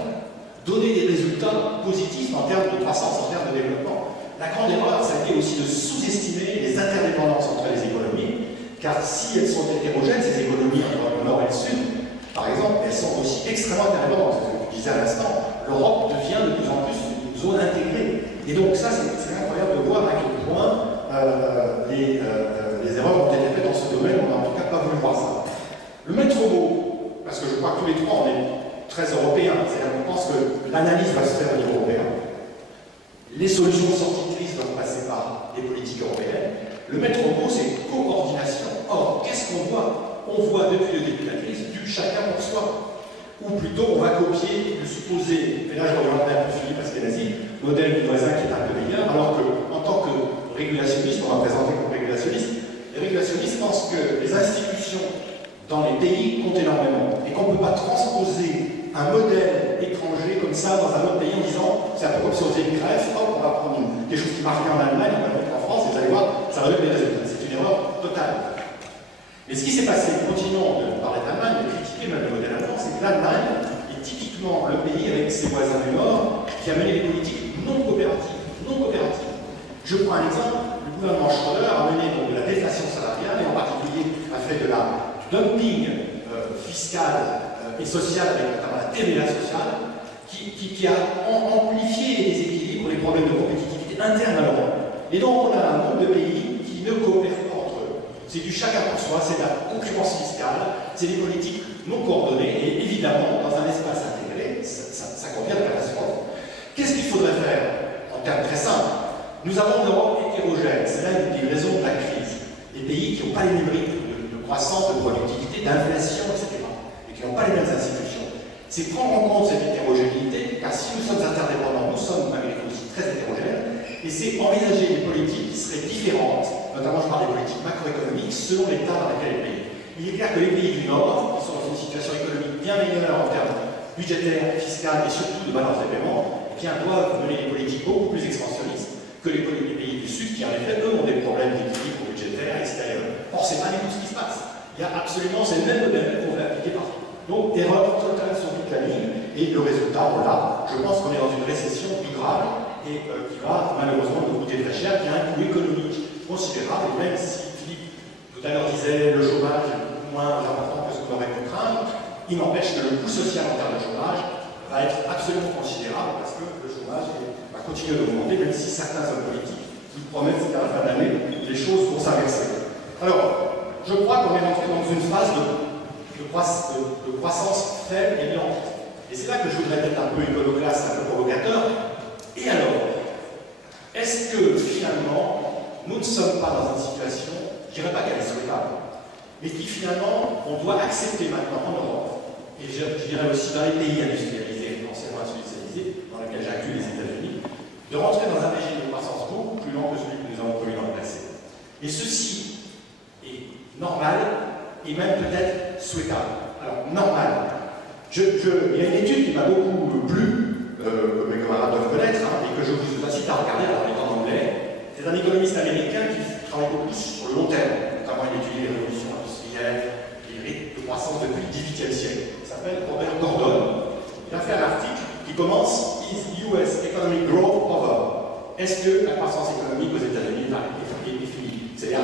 donner des résultats positifs en termes de croissance, en termes de développement. La grande erreur, ça a été aussi de sous-estimer les interdépendances entre les économies, car si elles sont hétérogènes, ces économies entre le Nord et le Sud, par exemple, elles sont aussi extrêmement interdépendantes. C'est ce que tu disais à l'instant, l'Europe devient de plus en plus une zone intégrée. Et donc ça, c'est incroyable de voir à quel point les erreurs ont été faites dans ce domaine, on n'a en tout cas pas voulu voir ça. Le maître mot, parce que je crois que tous les trois, on est très européens, c'est-à-dire qu'on pense que l'analyse va se faire au niveau européen. Les solutions de sortie de crise doivent passer par les politiques européennes. Le maître mot, c'est coordination. Or, qu'est-ce qu'on voit? On voit depuis le début de la crise du chacun pour soi. Ou plutôt, on va copier le supposé, et là je reviendrai un peu Philippe Ascanati, modèle du voisin qui est un peu meilleur, alors qu'en tant que régulationniste, on va présenter comme régulationniste, les régulationnistes pensent que les institutions dans les pays comptent énormément et qu'on ne peut pas transposer un modèle économique ça dans un autre pays en disant, c'est un peu comme si on faisait une greffe, hop, on va prendre quelque chose qui marche bien en Allemagne, on va le mettre en France, et vous allez voir, ça va donner des résultats. C'est une erreur totale. Mais ce qui s'est passé, continuons de parler d'Allemagne, de critiquer même le modèle allemand, c'est que l'Allemagne est typiquement le pays avec ses voisins du Nord qui a mené des politiques non coopératives. Je prends un exemple, le gouvernement Schröder a mené donc de la déflation salariale et en particulier a fait du dumping fiscal et social avec notamment la TVA sociale qui a amplifié les déséquilibres, les problèmes de compétitivité interne à l'Europe. Et donc on a un nombre de pays qui ne coopèrent pas entre eux. C'est du chacun pour soi, c'est de la concurrence fiscale, c'est des politiques non coordonnées et évidemment dans un espace intégré, ça convient à la catastrophe. Qu'est-ce qu'il faudrait faire en termes très simples? Nous avons une Europe hétérogène, c'est là une des raisons de la crise. Des pays qui n'ont pas les mêmes rythmes de croissance, de productivité, d'inflation, etc. Et qui n'ont pas les mêmes institutions. C'est prendre en compte cette hétérogénéité, car si nous sommes interdépendants, nous sommes malgré tout aussi très hétérogènes, et c'est envisager des politiques qui seraient différentes, notamment je parle des politiques macroéconomiques, selon l'état dans lequel est le pays. Il est clair que les pays du Nord, qui sont dans une situation économique bien meilleure en termes budgétaires, fiscales et surtout de balance des paiements, doivent mener des politiques beaucoup plus expansionnistes que les pays du Sud qui, en effet, eux, ont des problèmes d'équilibre budgétaire extérieur. Or, c'est pas du tout ce qui se passe. Il y a absolument, c'est le même modèle qu'on va appliquer partout. Donc, erreur totale sur toute la ligne, et le résultat, on l'a. Je pense qu'on est dans une récession plus grave, et qui va malheureusement nous coûter très cher, qui a un coût économique considérable, et même si Philippe tout à l'heure disait le chômage est beaucoup moins important que ce qu'on aurait pu craindre, il n'empêche que le coût social en termes de chômage va être absolument considérable, parce que le chômage va continuer d'augmenter, même si certains hommes politiques nous promettent qu'à la fin de l'année, les choses vont s'inverser. Alors, je crois qu'on est entré dans une phase de croissance faible et lente. Et c'est là que je voudrais être un peu iconoclaste, un peu provocateur. Et alors, est-ce que finalement, nous ne sommes pas dans une situation, je ne dirais pas qu'elle est souhaitable, mais qui finalement, on doit accepter maintenant en Europe, et je dirais aussi dans les pays industrialisés, anciennement industrialisés, dans lesquels j'inclus les États-Unis, de rentrer dans un régime de croissance beaucoup plus lent que celui que nous avons connu dans le passé. Et ceci est normal et même peut-être souhaitable. Alors, normal. Il y a une étude qui m'a beaucoup plu, que mes camarades doivent connaître, et que je vous incite à regarder, alors elle est en anglais. C'est un économiste américain qui travaille beaucoup sur le long terme, notamment il étudie les révolutions industrielles, les rythmes de croissance depuis le XVIIIe siècle. Il s'appelle Robert Gordon. Il a fait un article qui commence « Is US economic growth over ?» Est-ce que la croissance économique aux États-Unis est finie? C'est-à-dire,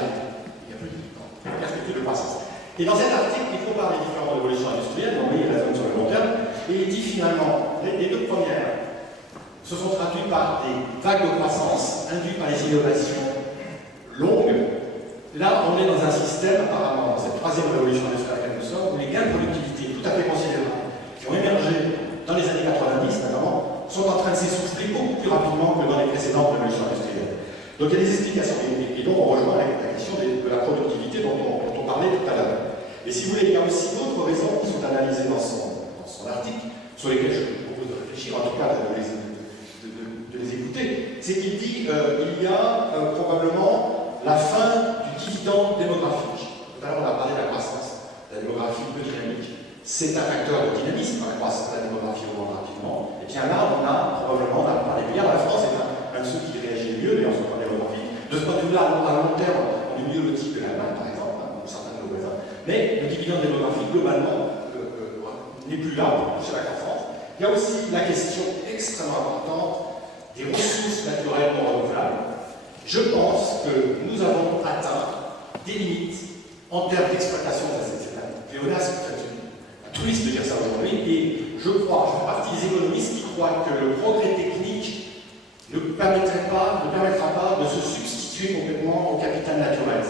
il n'y a plus de perspective de croissance. Et dans cet article, il compare les différentes révolutions industrielles, donc il raisonne sur le long terme, et il dit finalement, les deux premières se sont traduites par des vagues de croissance induites par les innovations longues. Là, on est dans un système, apparemment, dans cette troisième révolution industrielle à laquelle nous sommes, où les gains de productivité tout à fait considérables, qui ont émergé dans les années 90 notamment, sont en train de s'essouffler beaucoup plus rapidement que dans les précédentes révolutions industrielles. Donc il y a des explications, et donc on rejoint la question de la productivité dont on parlait tout à l'heure. Et si vous voulez, il y a aussi d'autres raisons qui sont analysées dans son article, sur lesquelles je vous propose de réfléchir, en tout cas de les écouter. C'est qu'il dit qu'il y a probablement la fin du dividende démographique. Tout à l'heure, on a parlé de la croissance, la démographie peu dynamique. C'est un facteur de dynamisme, la croissance de la démographie augmente rapidement. Et bien là, on a probablement, on a parlé de la France est un de ceux qui réagit mieux, mais on se parle démographie. De ce point de vue-là, à long terme, on est mieux loti que l'Allemagne, par exemple, ou certains de nos voisins. Mais le dividende démographique, globalement, n'est plus là, chez la croissance. Il y a aussi la question extrêmement importante des ressources naturelles non renouvelables. Je pense que nous avons atteint des limites en termes d'exploitation de cette pléonasme, triste de dire ça aujourd'hui, et je fais partie des économistes qui croient que le progrès technique ne permettra pas de se substituer complètement au capital naturel.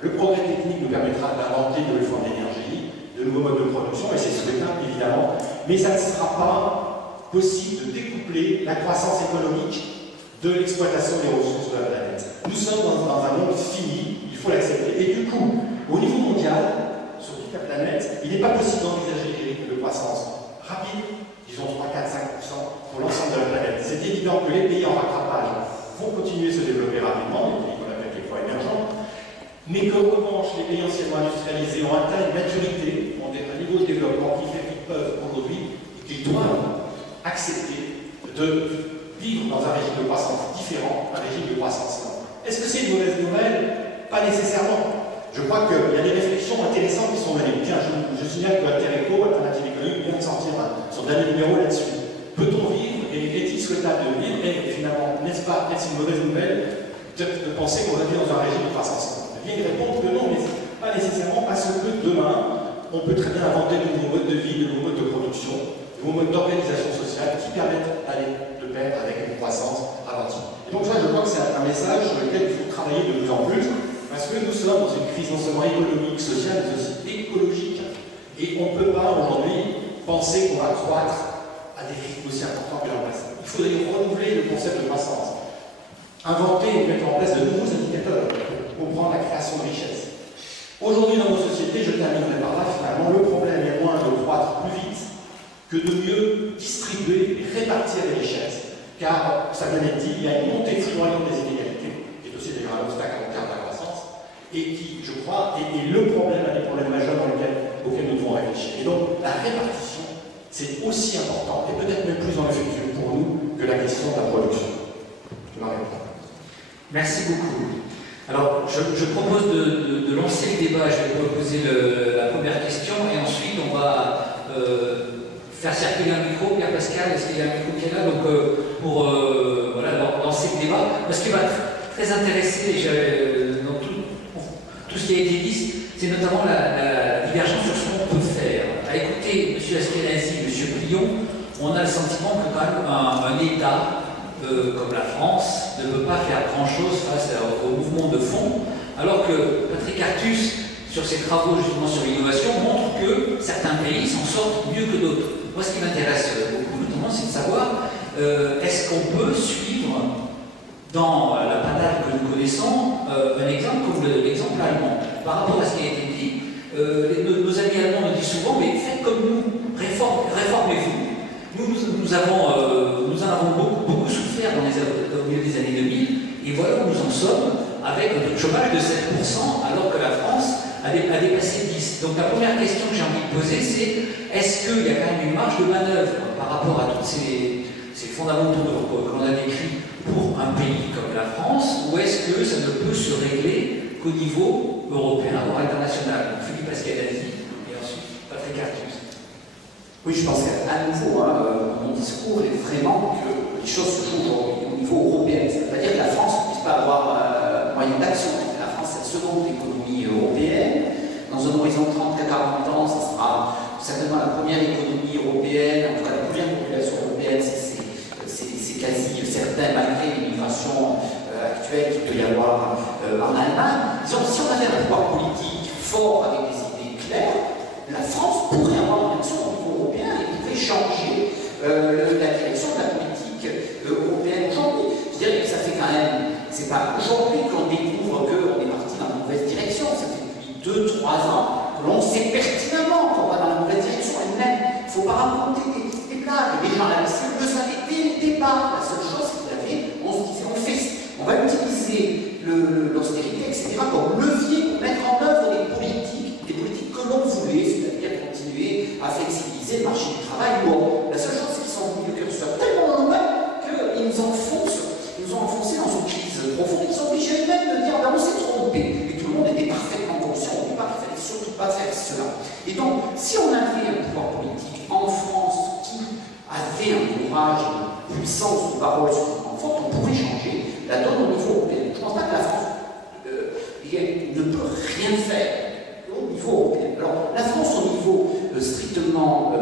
Le progrès technique nous permettra d'inventer de nouvelles formes d'énergie, de nouveaux modes de production, et c'est souhaitable évidemment, mais ça ne sera pas possible de découpler la croissance économique de l'exploitation des ressources de la planète. Nous sommes dans un monde fini, il faut l'accepter. Et du coup, au niveau mondial, sur toute la planète, il n'est pas possible d'envisager des rythmes de croissance rapides, disons 3, 4, 5% pour l'ensemble de la planète. C'est évident que les pays en rattrapage vont continuer à se développer rapidement, les pays qu'on appelle les fois émergents, mais qu'en revanche, les pays anciennement industrialisés ont atteint une maturité, ont un niveau de développement qui fait qu'ils peuvent aujourd'hui et qu'ils doivent accepter de vivre dans un régime de croissance différent, un régime de croissance lente. Est-ce que c'est une mauvaise nouvelle? Pas nécessairement. Je crois qu'il y a des réflexions intéressantes qui sont menées. Tiens, je signale que Intereco, Alternative économique, vient de sortir son dernier numéro là-dessus. Peut-on vivre et est-il souhaitable de vivre? Et finalement, n'est-ce pas, est-ce une mauvaise nouvelle de penser qu'on va vivre dans un régime de croissance lente? Je viens de répondre que non, mais pas nécessairement, parce que demain, on peut très bien inventer de nouveaux modes de vie, de nouveaux modes de production, de nouveaux modes d'organisation sociale qui permettent d'aller de pair avec une croissance ralentie. Et donc ça, je crois que c'est un message sur lequel il faut travailler de plus en plus, parce que nous sommes dans une crise non seulement économique, sociale, mais aussi écologique. Et on ne peut pas aujourd'hui penser qu'on va croître à des rythmes aussi importants que l'an passé. Il faudrait renouveler le concept de croissance, inventer et mettre en place de nouveaux indicateurs pour comprendre la création de richesse. Aujourd'hui, dans nos sociétés, je terminerai par là, finalement, le problème est moins de croître plus vite que de mieux distribuer et répartir les richesses. Car, ça vient d'être dit, il y a une montée foudroyante des inégalités, qui est aussi d'ailleurs un obstacle en termes de la croissance, et qui, je crois, est le problème, un des problèmes majeurs auxquels nous devons réfléchir. Et donc, la répartition, c'est aussi important, et peut-être même plus dans le futur pour nous, que la question de la production. Je m'arrête là. Merci beaucoup. Alors, je propose de lancer le débat. Je vais vous poser la première question et ensuite on va faire circuler un micro. Pierre Pascal, est-ce qu'il y a un micro qui est là? Donc, pour voilà, lancer le débat. Parce qu'il m'a très intéressé dans tout ce qui a été dit, c'est notamment la divergence sur ce qu'on peut faire. À écouter M. Askenazi, M. Plion, on a le sentiment que quand même un État comme la France ne peut pas faire grand-chose face au mouvement de fond, alors que Patrick Artus, sur ses travaux justement sur l'innovation, montre que certains pays s'en sortent mieux que d'autres. Moi, ce qui m'intéresse beaucoup, notamment, c'est de savoir est-ce qu'on peut suivre dans la panade que nous connaissons un exemple comme l'exemple allemand. Par rapport à ce qui a été dit, nos amis allemands nous disent souvent, mais faites comme nous, réformez-vous. Nous en avons beaucoup souffert au milieu des années 2000, et voilà où nous en sommes, avec un taux de chômage de 7%, alors que la France a dépassé 10%. Donc la première question que j'ai envie de poser, c'est est-ce qu'il y a quand même une marge de manœuvre par rapport à tous ces fondamentaux que l'on a décrits pour un pays comme la France, ou est-ce que ça ne peut se régler qu'au niveau européen ou international? Donc Philippe Askenazi, et ensuite Patrick Artus. Oui, je pense qu'à nouveau, mon discours est vraiment que les choses se jouent aujourd'hui au niveau européen. C'est-à-dire que la France ne puisse pas avoir moyen d'action. La France est la seconde économie européenne. Dans un horizon de 30 à 40 ans, ça sera certainement la première économie européenne, en tout cas la première population européenne, c'est quasi certain, malgré l'immigration actuelle qu'il peut y avoir en Allemagne. Disons, si on avait un pouvoir politique fort avec des idées claires, la France pourrait avoir une action au niveau européen et pourrait changer la direction de la politique européenne aujourd'hui. Je dirais que ça fait quand même, c'est pas aujourd'hui qu'on découvre qu'on est parti dans la mauvaise direction, ça fait depuis 2-3 ans que l'on sait pertinemment qu'on va dans la mauvaise direction elle-même. Il ne faut pas raconter des blagues, les gens à la lycée le savaient dès le départ. La seule chose, c'est qu'on se disait, on va utiliser l'austérité, etc., comme levier pour mettre en œuvre des politiques que l'on voulait, c'est-à-dire continuer à flexibiliser le marché du travail. Bon, la seule chose, c'est qu'ils sont venus le curseur tellement loin qu'ils nous ont enfoncés dans une crise profonde. Ils sont obligés eux-mêmes de dire on s'est trompé. Et tout le monde était parfaitement conscient au départ qu'il ne fallait surtout pas faire cela. Et donc, si on avait un pouvoir politique en France qui avait un courage, une puissance de parole suffisamment forte, on pourrait changer la donne au niveau européen. Je ne pense pas que la France ne peut rien faire au niveau européen. Alors, la France au niveau strictement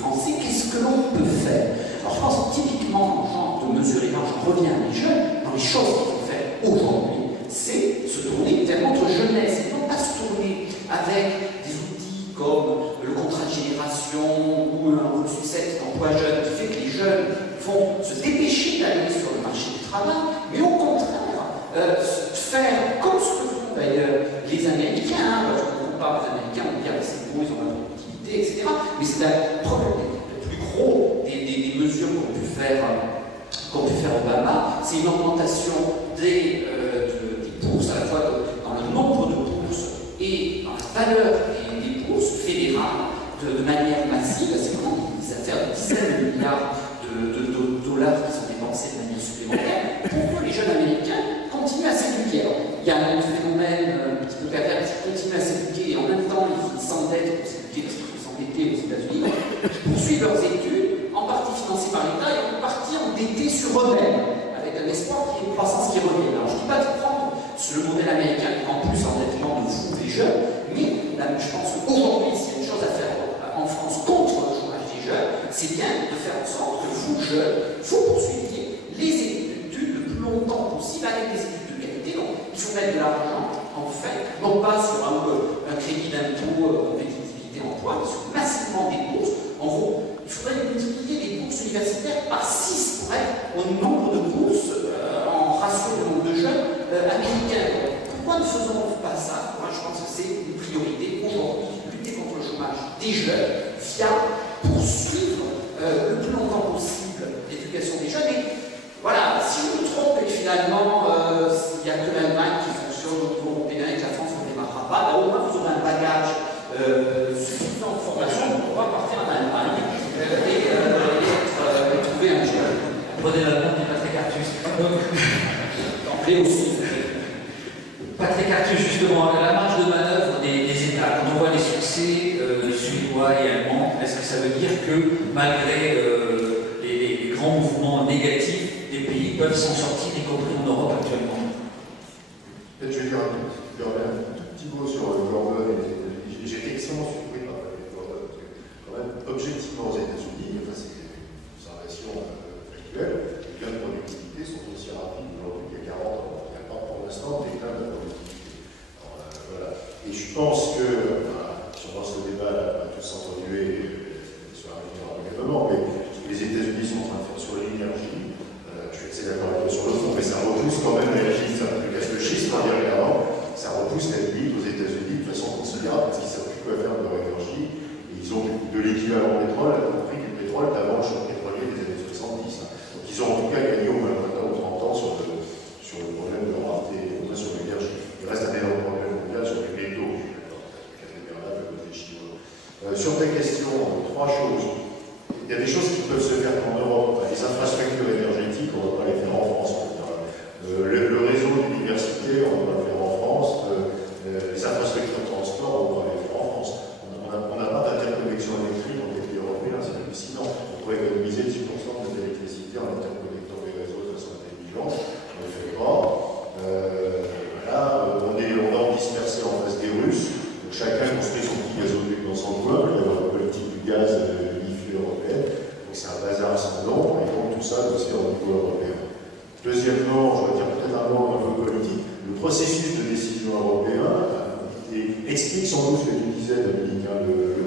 français, qu'est-ce que l'on peut faire? Alors, je pense typiquement, genre de mesure, et quand je reviens à les jeunes, dans les choses qu'il faut faire aujourd'hui, c'est se tourner vers notre jeunesse, et non pas se tourner avec des outils comme le contrat de génération ou le succès d'emploi jeune, qui fait que les jeunes vont se dépêcher d'aller sur le marché du travail, mais au contraire, faire comme ce que font d'ailleurs les Américains, parce qu'on compare les Américains, on dit c'est beau, ils ont la productivité, etc. Mais c'est le plus gros des mesures qu'ont pu faire Obama, c'est une augmentation des bourses, à la fois dans le nombre de bourses et dans la valeur des bourses fédérales de manière massive. C'est vraiment des affaires de dizaines de milliards dollars qui sont dépensés de manière supplémentaire pour que les jeunes Américains continuent à s'éduquer. Il y a un phénomène un petit peu pervers qui continue à s'éduquer et en même temps ils s'endettent pour s'éduquer parce qu'ils sont endettés aux États-Unis, qui poursuivent leurs études, en partie financées par l'État et en partie endettés sur eux-mêmes, avec un espoir qu'il y ait une croissance qui revienne. Alors je ne dis pas de prendre le modèle américain qui en plus endettement de fou des jeunes, mais là, je pense qu'aujourd'hui, s'il y a une chose à faire en France contre le chômage des jeunes, c'est bien de faire en sorte que vous, jeunes, vous poursuiviez les études le plus longtemps possible avec des études de qualité. Donc, il faut mettre de l'argent, en fait, non pas sur un crédit d'impôt, compétitivité, emploi, mais sur massivement des bourses. En gros, il faudrait multiplier les bourses universitaires par 6 pour être au nombre de bourses en ratio de nombre de jeunes américains. Pourquoi ne faisons pas ça? Moi, je pense que c'est une priorité aujourd'hui, lutter contre le chômage des jeunes via poursuivre le plus longtemps possible l'éducation des jeunes. Et voilà, si je me trompe et que finalement il n'y a que l'Allemagne qui fonctionne au niveau européen et que la France ne démarrera pas, là, au moins vous aurez un bagage suffisant de formation pour pouvoir partir en Allemagne et trouver un job. Prenez la note de Patrick Artus. Et aussi. Patrick Artus, justement, la marge de manœuvre des États, quand on voit les succès suédois et allemands, est-ce que ça veut dire que malgré les grands mouvements négatifs, les pays peuvent s'en sortir, y compris en Europe actuellement? Peut-être je vais dire un tout petit mot sur le Gordon. J'ai été extrêmement surpris par le Gordon, parce que quand même, objectivement aux États-Unis, enfin, c'est une observation factuelle, les gains de productivité sont aussi rapides aujourd'hui qu'il y a 40 ans. Il n'y a pas pour l'instant des gains de productivité. Alors, voilà. Et je pense que, sûrement ce débat va tous s'entretuer sur un avenir gouvernement, mais ce que les États-Unis sont en train de faire sur l'énergie, je suis assez d'accord avec eux sur le fond, mais ça repousse quand même l'énergie, ça ne casse le schiste, on dirait avant, ça repousse la limite aux États-Unis de façon considérable, parce qu'ils ne savent plus quoi faire de leur énergie, et ils ont de l'équivalent pétrole, y compris du pétrole d'avant le choc pétrolier des années 70. Donc ils ont en tout cas gagné au moins 20 ou 30 ans sur le problème de leur rareté, au moins sur l'énergie. Il reste un énorme problème mondial sur les métaux, sur ta question, 3 choses. Il y a des choses qui peuvent se faire en Europe. Les infrastructures énergétiques, on ne va pas les faire en France. Le réseau d'université, on va le faire en France. Les infrastructures de transport, on va les faire en France. On n'a pas d'interconnexion électrique dans les pays européens, c'est hallucinant. On pourrait économiser 10% de notre électricité en interconnectant les réseaux de façon intelligente. On ne le fait pas. Voilà, on va en disperser en face des Russes. Donc, chacun construit son petit gazoduc dans son coin. Il va y avoir la politique du gaz unifiée européenne. Donc c'est un bazar sans nom. Et donc tout ça doit se faire au niveau européen. Deuxièmement, je vais dire peut-être un mot un peu politique. Le processus de décision européen explique sans doute ce que tu disais, Dominique,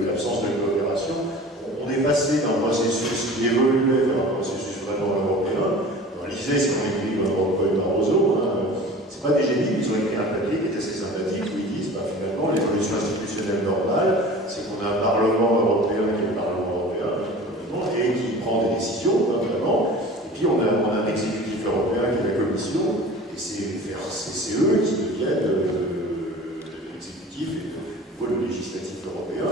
l'absence de coopération. On est passé d'un processus qui évoluait vers un processus vraiment européen. Lisez ce qu'on écrit dans Rompuy et Barroso. Ce n'est pas des génies, ils ont écrit un papier qui est assez sympathique où ils disent finalement l'évolution institutionnelle normale, c'est qu'on a un Parlement européen qui est le Parlement européen et qui prend des décisions, vraiment. Et puis on a un exécutif européen qui est la Commission, et c'est eux qui deviennent l'exécutif et le législatif européen.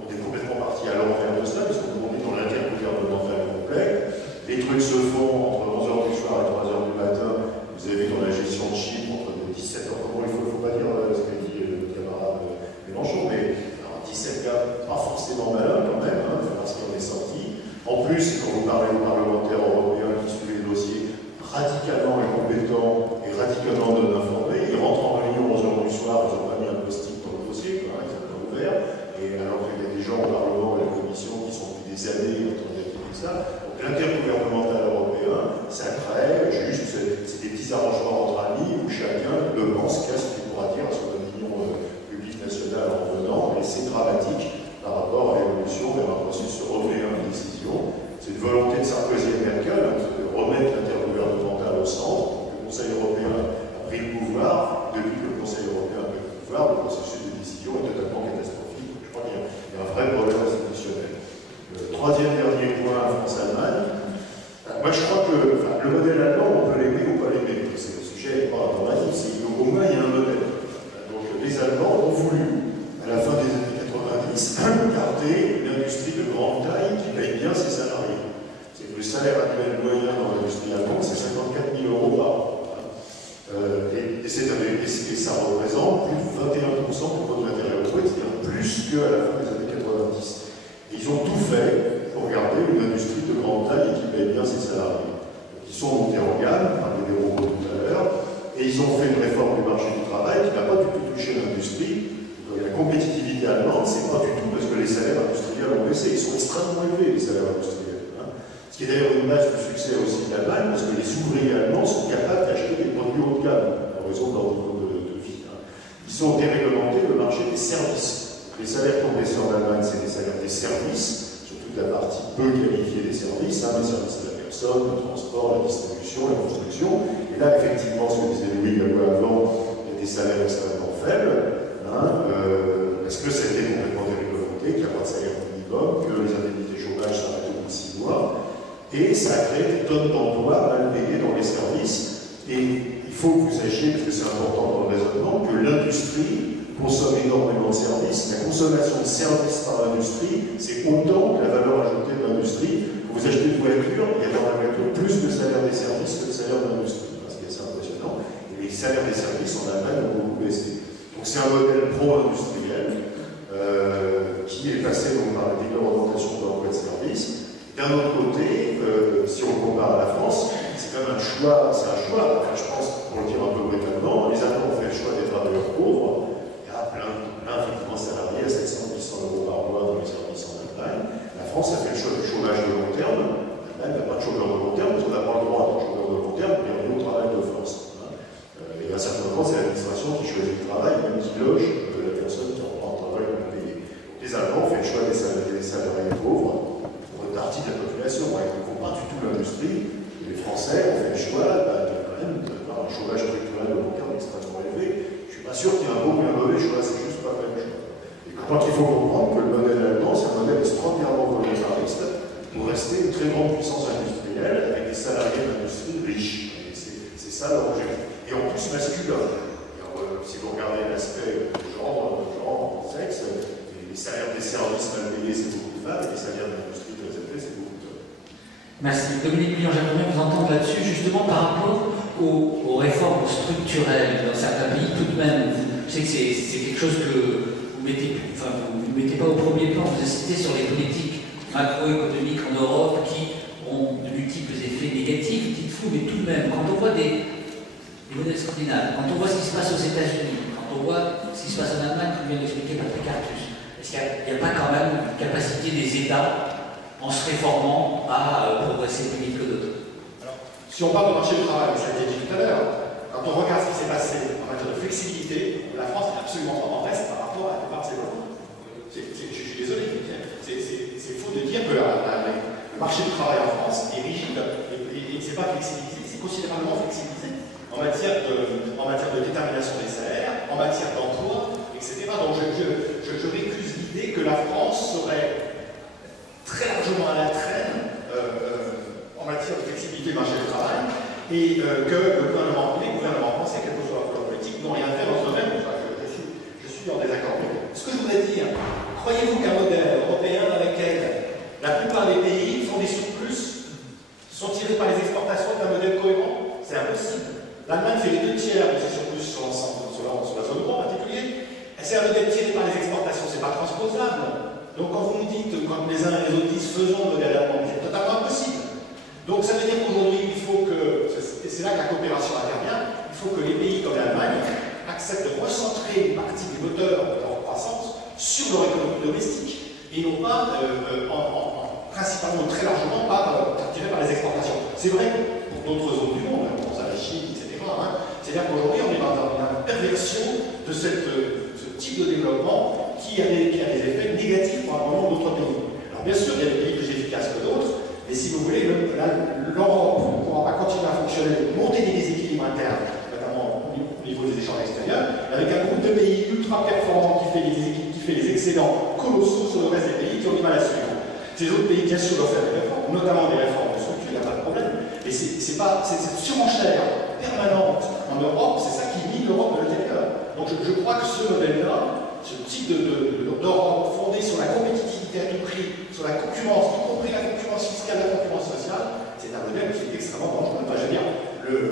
On est complètement parti à l'envers de ça, parce qu'on est dans l'intergouvernemental complet. Les trucs se font entre 11h du soir et 3h du matin. Vous avez dans la gestion de Chypre entre 17h. Bon, il ne faut pas dire ce qu'a dit le camarade Mélenchon, mais alors, 17 gars, pas forcément malins quand même, parce qu'on est sorti. En plus, quand vous parlez aux parlementaires européens qui suivent les dossiers, radicalement incompétents et radicalement non informés, ils rentrent en réunion aux 11h du soir, ils n'ont pas mis un post-it dans le dossier, ils sont pas ouverts, et alors qu'il y a des gens au Parlement et à la Commission qui sont depuis des années en train d'appliquer ça. Donc l'intergouvernemental européen, ça crée juste, c'est des petits arrangements entre amis où chacun le pense casse ce qu'il pourra dire à son opinion publique nationale en venant, et c'est dramatique par rapport à l'évolution vers un processus européen de décision. C'est une volonté de Sarkozy et Merkel de remettre l'intergouvernemental au centre. Donc, le Conseil européen a pris le pouvoir. Depuis que le Conseil européen a pris le pouvoir, le processus de décision est totalement catastrophique. Donc, je crois qu'il y a un vrai problème institutionnel. Troisième dernier point, France-Allemagne. Moi, je crois que le modèle allemand, on peut l'aimer ou pas l'aimer. C'est le sujet n'est pas dramatique, c'est qu'au moins il y a un modèle. Donc, les Allemands ont voulu, à la fin des années 90, garder une industrie de grande taille qui paye bien ses salariés. C'est que le salaire annuel moyen bien ses salariés. Donc, ils sont montés en gamme, on parlait des robots tout à l'heure, et ils ont fait une réforme du marché du travail qui n'a pas du tout touché l'industrie. La compétitivité allemande, c'est pas du tout parce que les salaires industriels ont baissé, ils sont extrêmement élevés, les salaires industriels. Hein. Ce qui est d'ailleurs une base du succès aussi de l'Allemagne, parce que les ouvriers allemands sont capables d'acheter des produits haut de gamme, en raison de leur niveau de vie. Hein. Ils ont déréglementé le marché des services. Les salaires qu'on baissait en Allemagne, c'est des salaires des services, surtout la partie peu qualifiée des services, hein, les services à la personne, le transport, la distribution, la construction. Et là, effectivement, ce que disait Louis avant, il y a des salaires extrêmement faibles. Hein, parce que ça a été complètement déréglementé, qu'il n'y a pas de salaire minimum, que les indemnités chômage s'arrêtent au bout de 6 mois, et ça a créé des tonnes d'emplois mal payés dans les services. Et il faut que vous sachiez, parce que c'est important dans le raisonnement, que l'industrie consomme énormément de services. La consommation de services par l'industrie, c'est autant que la valeur ajoutée de l'industrie. Vous achetez une voiture, il y a dans la voiture plus de salaire des services que de salaire de l'industrie. C'est assez impressionnant. Et les salaires des services en Allemagne ont beaucoup baissé. Donc c'est un modèle pro-industriel qui est passé donc, par la déglementation de l'emploi de service. D'un autre côté, si on compare à la France, c'est quand même un choix, enfin, je pense, pour le dire un peu brutalement, les Allemands ont fait le choix des travailleurs pauvres. Il y a plein effectivement salariés à 700-800 euros par mois dans les services en Allemagne. La France a fait le choix du chômage de long terme. L'Allemagne n'a pas de chômeur de long terme, parce qu'on n'a pas le droit d'un chômeur de long terme, mais on est au travail de force. Et à un certain moment, c'est l'administration qui choisit le travail, même qui loge la personne qui reprend le travail pour payer. Les Allemands ont fait le choix des salariés pauvres pour une partie de la population. Ils ne font pas du tout l'industrie. Les Français ont fait le choix d'avoir un chômage structurel de long terme extrêmement élevé. Je ne suis pas sûr qu'il y ait un bon ou un mauvais choix, c'est juste pas le même choix. Et je crois qu'il faut comprendre que le modèle allemand, c'est un modèle extraordinairement volontariste pour rester une très grande puissance industrielle avec des salariés d'industrie riches. C'est ça leur objectif. Et en plus masculin. Si vous regardez l'aspect genre, sexe, les salaires des services mal payés, c'est beaucoup de femmes, et les salaires de l'industrie très élevés, c'est beaucoup d'hommes. Merci. Dominique Million, j'aimerais vous entendre là-dessus, justement par rapport aux réformes structurelles dans certains pays. Tout de même, je sais que c'est quelque chose que vous mettez pas au premier plan, vous insistez sur les politiques macroéconomiques en Europe qui ont de multiples effets négatifs, dites-vous, mais tout de même, quand on voit des modèles scandinaves, quand on voit ce qui se passe aux États-Unis, quand on voit ce qui se passe en Allemagne, comme vient d'expliquer Patrick Artus, est-ce qu'il n'y a pas quand même une capacité des États, en se réformant, à progresser plus vite que d'autres? Alors, si on parle du marché du travail, ça a été dit tout à l'heure, quand on regarde ce qui s'est passé en matière de flexibilité, la France est absolument en reste par rapport à la plupart de ses voisins. Je suis désolé, c'est faux de dire que le marché du travail en France est rigide et c'est pas flexibilisé, c'est considérablement flexibilisé. En matière de détermination des salaires, en matière d'emploi, etc. Donc je récuse l'idée que la France serait très largement à la traîne en matière de flexibilité du marché du travail et que les gouvernements français, quelle que soit leur politique, n'ont rien fait dans ce domaine. Je suis en désaccord. Ce que je voudrais dire, croyez-vous qu'un modèle européen dans lequel la plupart des pays font des surplus sont tirés par les exportations d'un modèle cohérent? C'est impossible. L'Allemagne fait les 2 tiers de ses surplus sur l'ensemble, sur la zone euro en particulier. C'est un modèle tiré par les exportations, c'est pas transposable. Donc quand vous nous dites, quand les uns et les autres disent faisons le modèle allemand, c'est totalement impossible. Donc ça veut dire qu'aujourd'hui, il faut que, et c'est là que la coopération intervient, il faut que les pays comme l'Allemagne acceptent de recentrer une partie du moteur de leur croissance sur leur économie domestique et non pas principalement très largement tiré par les exportations. C'est vrai pour d'autres zones du monde, on pense à la Chine, etc. C'est-à-dire qu'aujourd'hui, on est dans une perversion de ce type de développement qui a des effets négatifs pour un grand nombre d'autres pays. Alors bien sûr, il y a des pays plus efficaces que d'autres, mais si vous voulez, l'Europe ne pourra pas continuer à fonctionner, monter des déséquilibres internes, notamment au niveau des échanges extérieurs, avec un groupe de pays ultra performants qui fait les excédents colossaux sur le reste des pays qui ont du mal à suivre. Ces autres pays, bien sûr, doivent faire des réformes, notamment des réformes de structure, il n'y a pas de problème. Et c'est cette surenchère permanente en Europe, c'est ça qui mine l'Europe de l'intérieur. Donc je crois que ce modèle-là, ce type d'Europe fondée sur la compétitivité à tout prix, sur la concurrence, y compris la concurrence fiscale, la concurrence sociale, c'est un modèle qui est extrêmement dangereux. Enfin, je veux dire,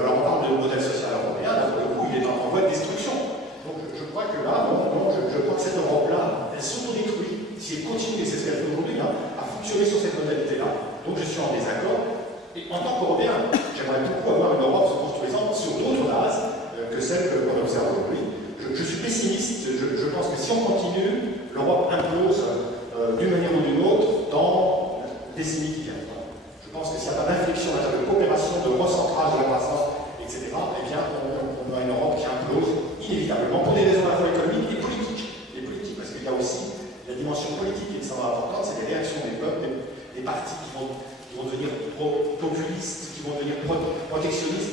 alors on parle de modèle social européen, là, pour le coup, il est en voie de destruction. Donc je crois que là, je crois que cette Europe-là, elle s'autodétruit si elle continue, et c'est ce qu'elle fait aujourd'hui, à fonctionner sur cette modalité-là. Donc je suis en désaccord.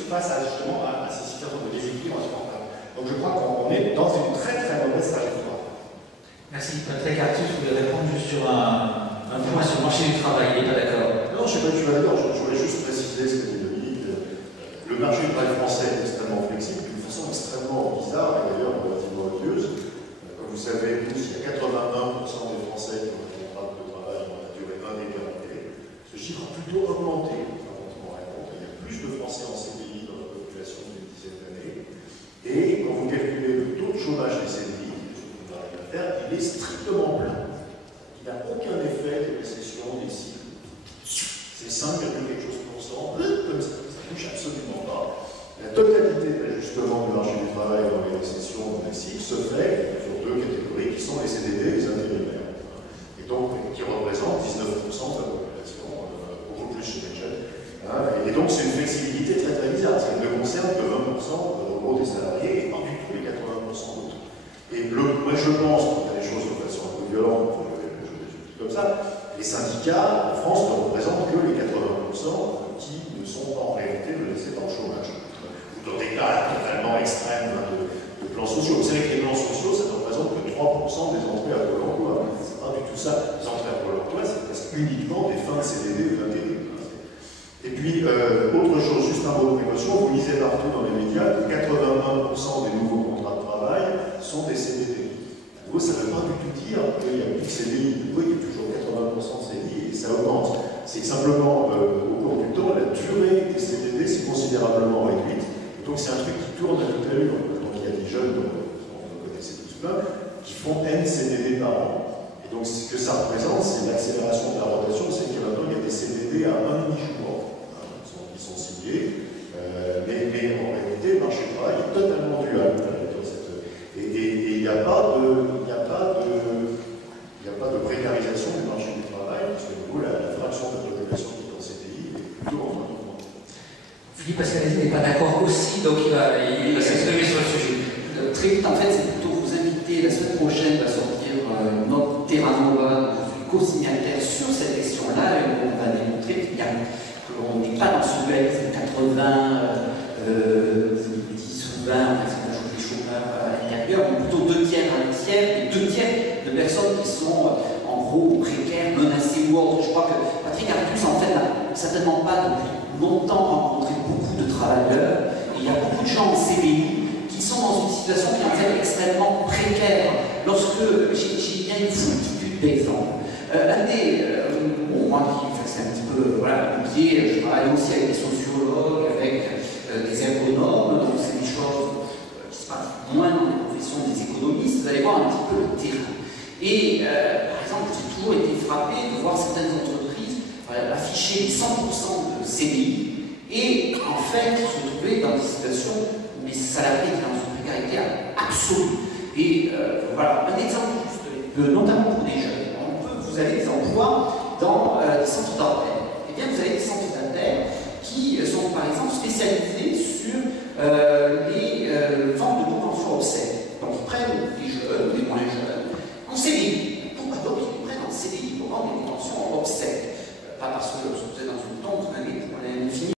face à, justement à ces situations de déséquilibre insupportables. Donc je crois qu'on est dans une très très mauvaise trajectoire. Merci. Patrick Artus, vous voulez répondre juste sur un point sur le marché du travail, il n'est pas d'accord? Non, je ne sais pas si je suis d'accord, je voulais juste préciser ce que dit Dominique. Le marché du travail français est extrêmement flexible, d'une façon extrêmement bizarre et d'ailleurs relativement odieuse. Comme vous savez, il y a 81% des Français qui ont un contrat de travail dans la durée indéterminée. Ce chiffre a plutôt augmenté. Il y a plus de Français en CDI dans la population d'une dizaine d'années. Et quand vous calculez le taux de chômage des CDI, il est strictement plat. Il n'a aucun effet de récession des cycles. C'est 5, quelque chose %, comme ça ne touche absolument pas. La totalité de l'ajustement du marché du travail dans les récessions des cycles se fait sur deux catégories qui sont les CDD et les intérimaires. Et donc, qui représentent 19% de la population, beaucoup plus chez les jeunes. Et donc, c'est une flexibilité très très bizarre, parce qu'elle ne concerne que 20% des salariés et pas du tout les 80% d'autres. Et moi, je pense qu'il y a des choses de façon un peu violente, je dis comme ça, les syndicats en France ne représentent que les 80% qui ne sont pas en réalité laissés dans le chômage. Ou dans des cas totalement extrêmes de plans sociaux. Vous savez que les plans sociaux, ça ne représente que 3% des entrées à Pôle emploi. C'est pas du tout ça. Les entrées à Pôle emploi, c'est presque uniquement des fins de CDD ou d'intérim. Et puis, autre chose, juste un mot de précaution, vous lisez partout dans les médias que 81% des nouveaux contrats de travail sont des CDD. Vous, ça ne veut pas du tout dire qu'il n'y a plus de CDI. Oui, il y a toujours 80% de CDI et ça augmente. C'est que simplement, au cours du temps, la durée des CDD s'est considérablement réduite. Donc c'est un truc qui tourne à toute allure. Donc il y a des jeunes, vous connaissez tous plein, qui font N CDD par an. Et donc ce que ça représente, c'est l'accélération de la rotation. C'est que maintenant, il y a des CDD à 1 demi-jour. Qui sont signés. Mais en réalité, le marché du travail est totalement dual. Et il n'y a pas de précarisation du marché du travail, parce que du coup, la fraction de la population qui est en CDI est plutôt en train d'augmenter. Philippe Pascalesi n'est pas d'accord aussi, donc il va s'exprimer sur le sujet. Très vite, en fait, c'est plutôt vous inviter, la semaine prochaine va sortir notre Terra Nova, je suis co-signataire sur cette question-là, et on va démontrer qu'on n'est pas dans ce dualisme 80, 10 ou 20, en fait, on joue des chômeurs à l'intérieur, mais plutôt 2 tiers, 1 tiers, et 2 tiers de personnes qui sont en gros précaires, menacées ou autres. Je crois que Patrick Artus, en fait, n'a certainement pas depuis longtemps rencontré beaucoup de travailleurs, et il y a beaucoup de gens en CDI qui sont dans une situation qui est en fait extrêmement précaire. Lorsque j'ai bien une foultitude d'exemples. Moi qui c'est un petit peu compliqué, je travaille aussi avec des sociologues, avec des ergonomes, donc c'est des choses qui se passent moins dans les professions des économistes. Vous allez voir un petit peu le terrain. Et par exemple, j'ai toujours été frappé de voir certaines entreprises afficher 100% de CDI et en fait se trouver dans des situations où les salariés étaient dans une précarité absolue. Et voilà, un exemple juste, notamment pour les jeunes. Vous avez des emplois dans des centres dentaires. Eh bien, vous avez des centres dentaires qui sont par exemple spécialisés sur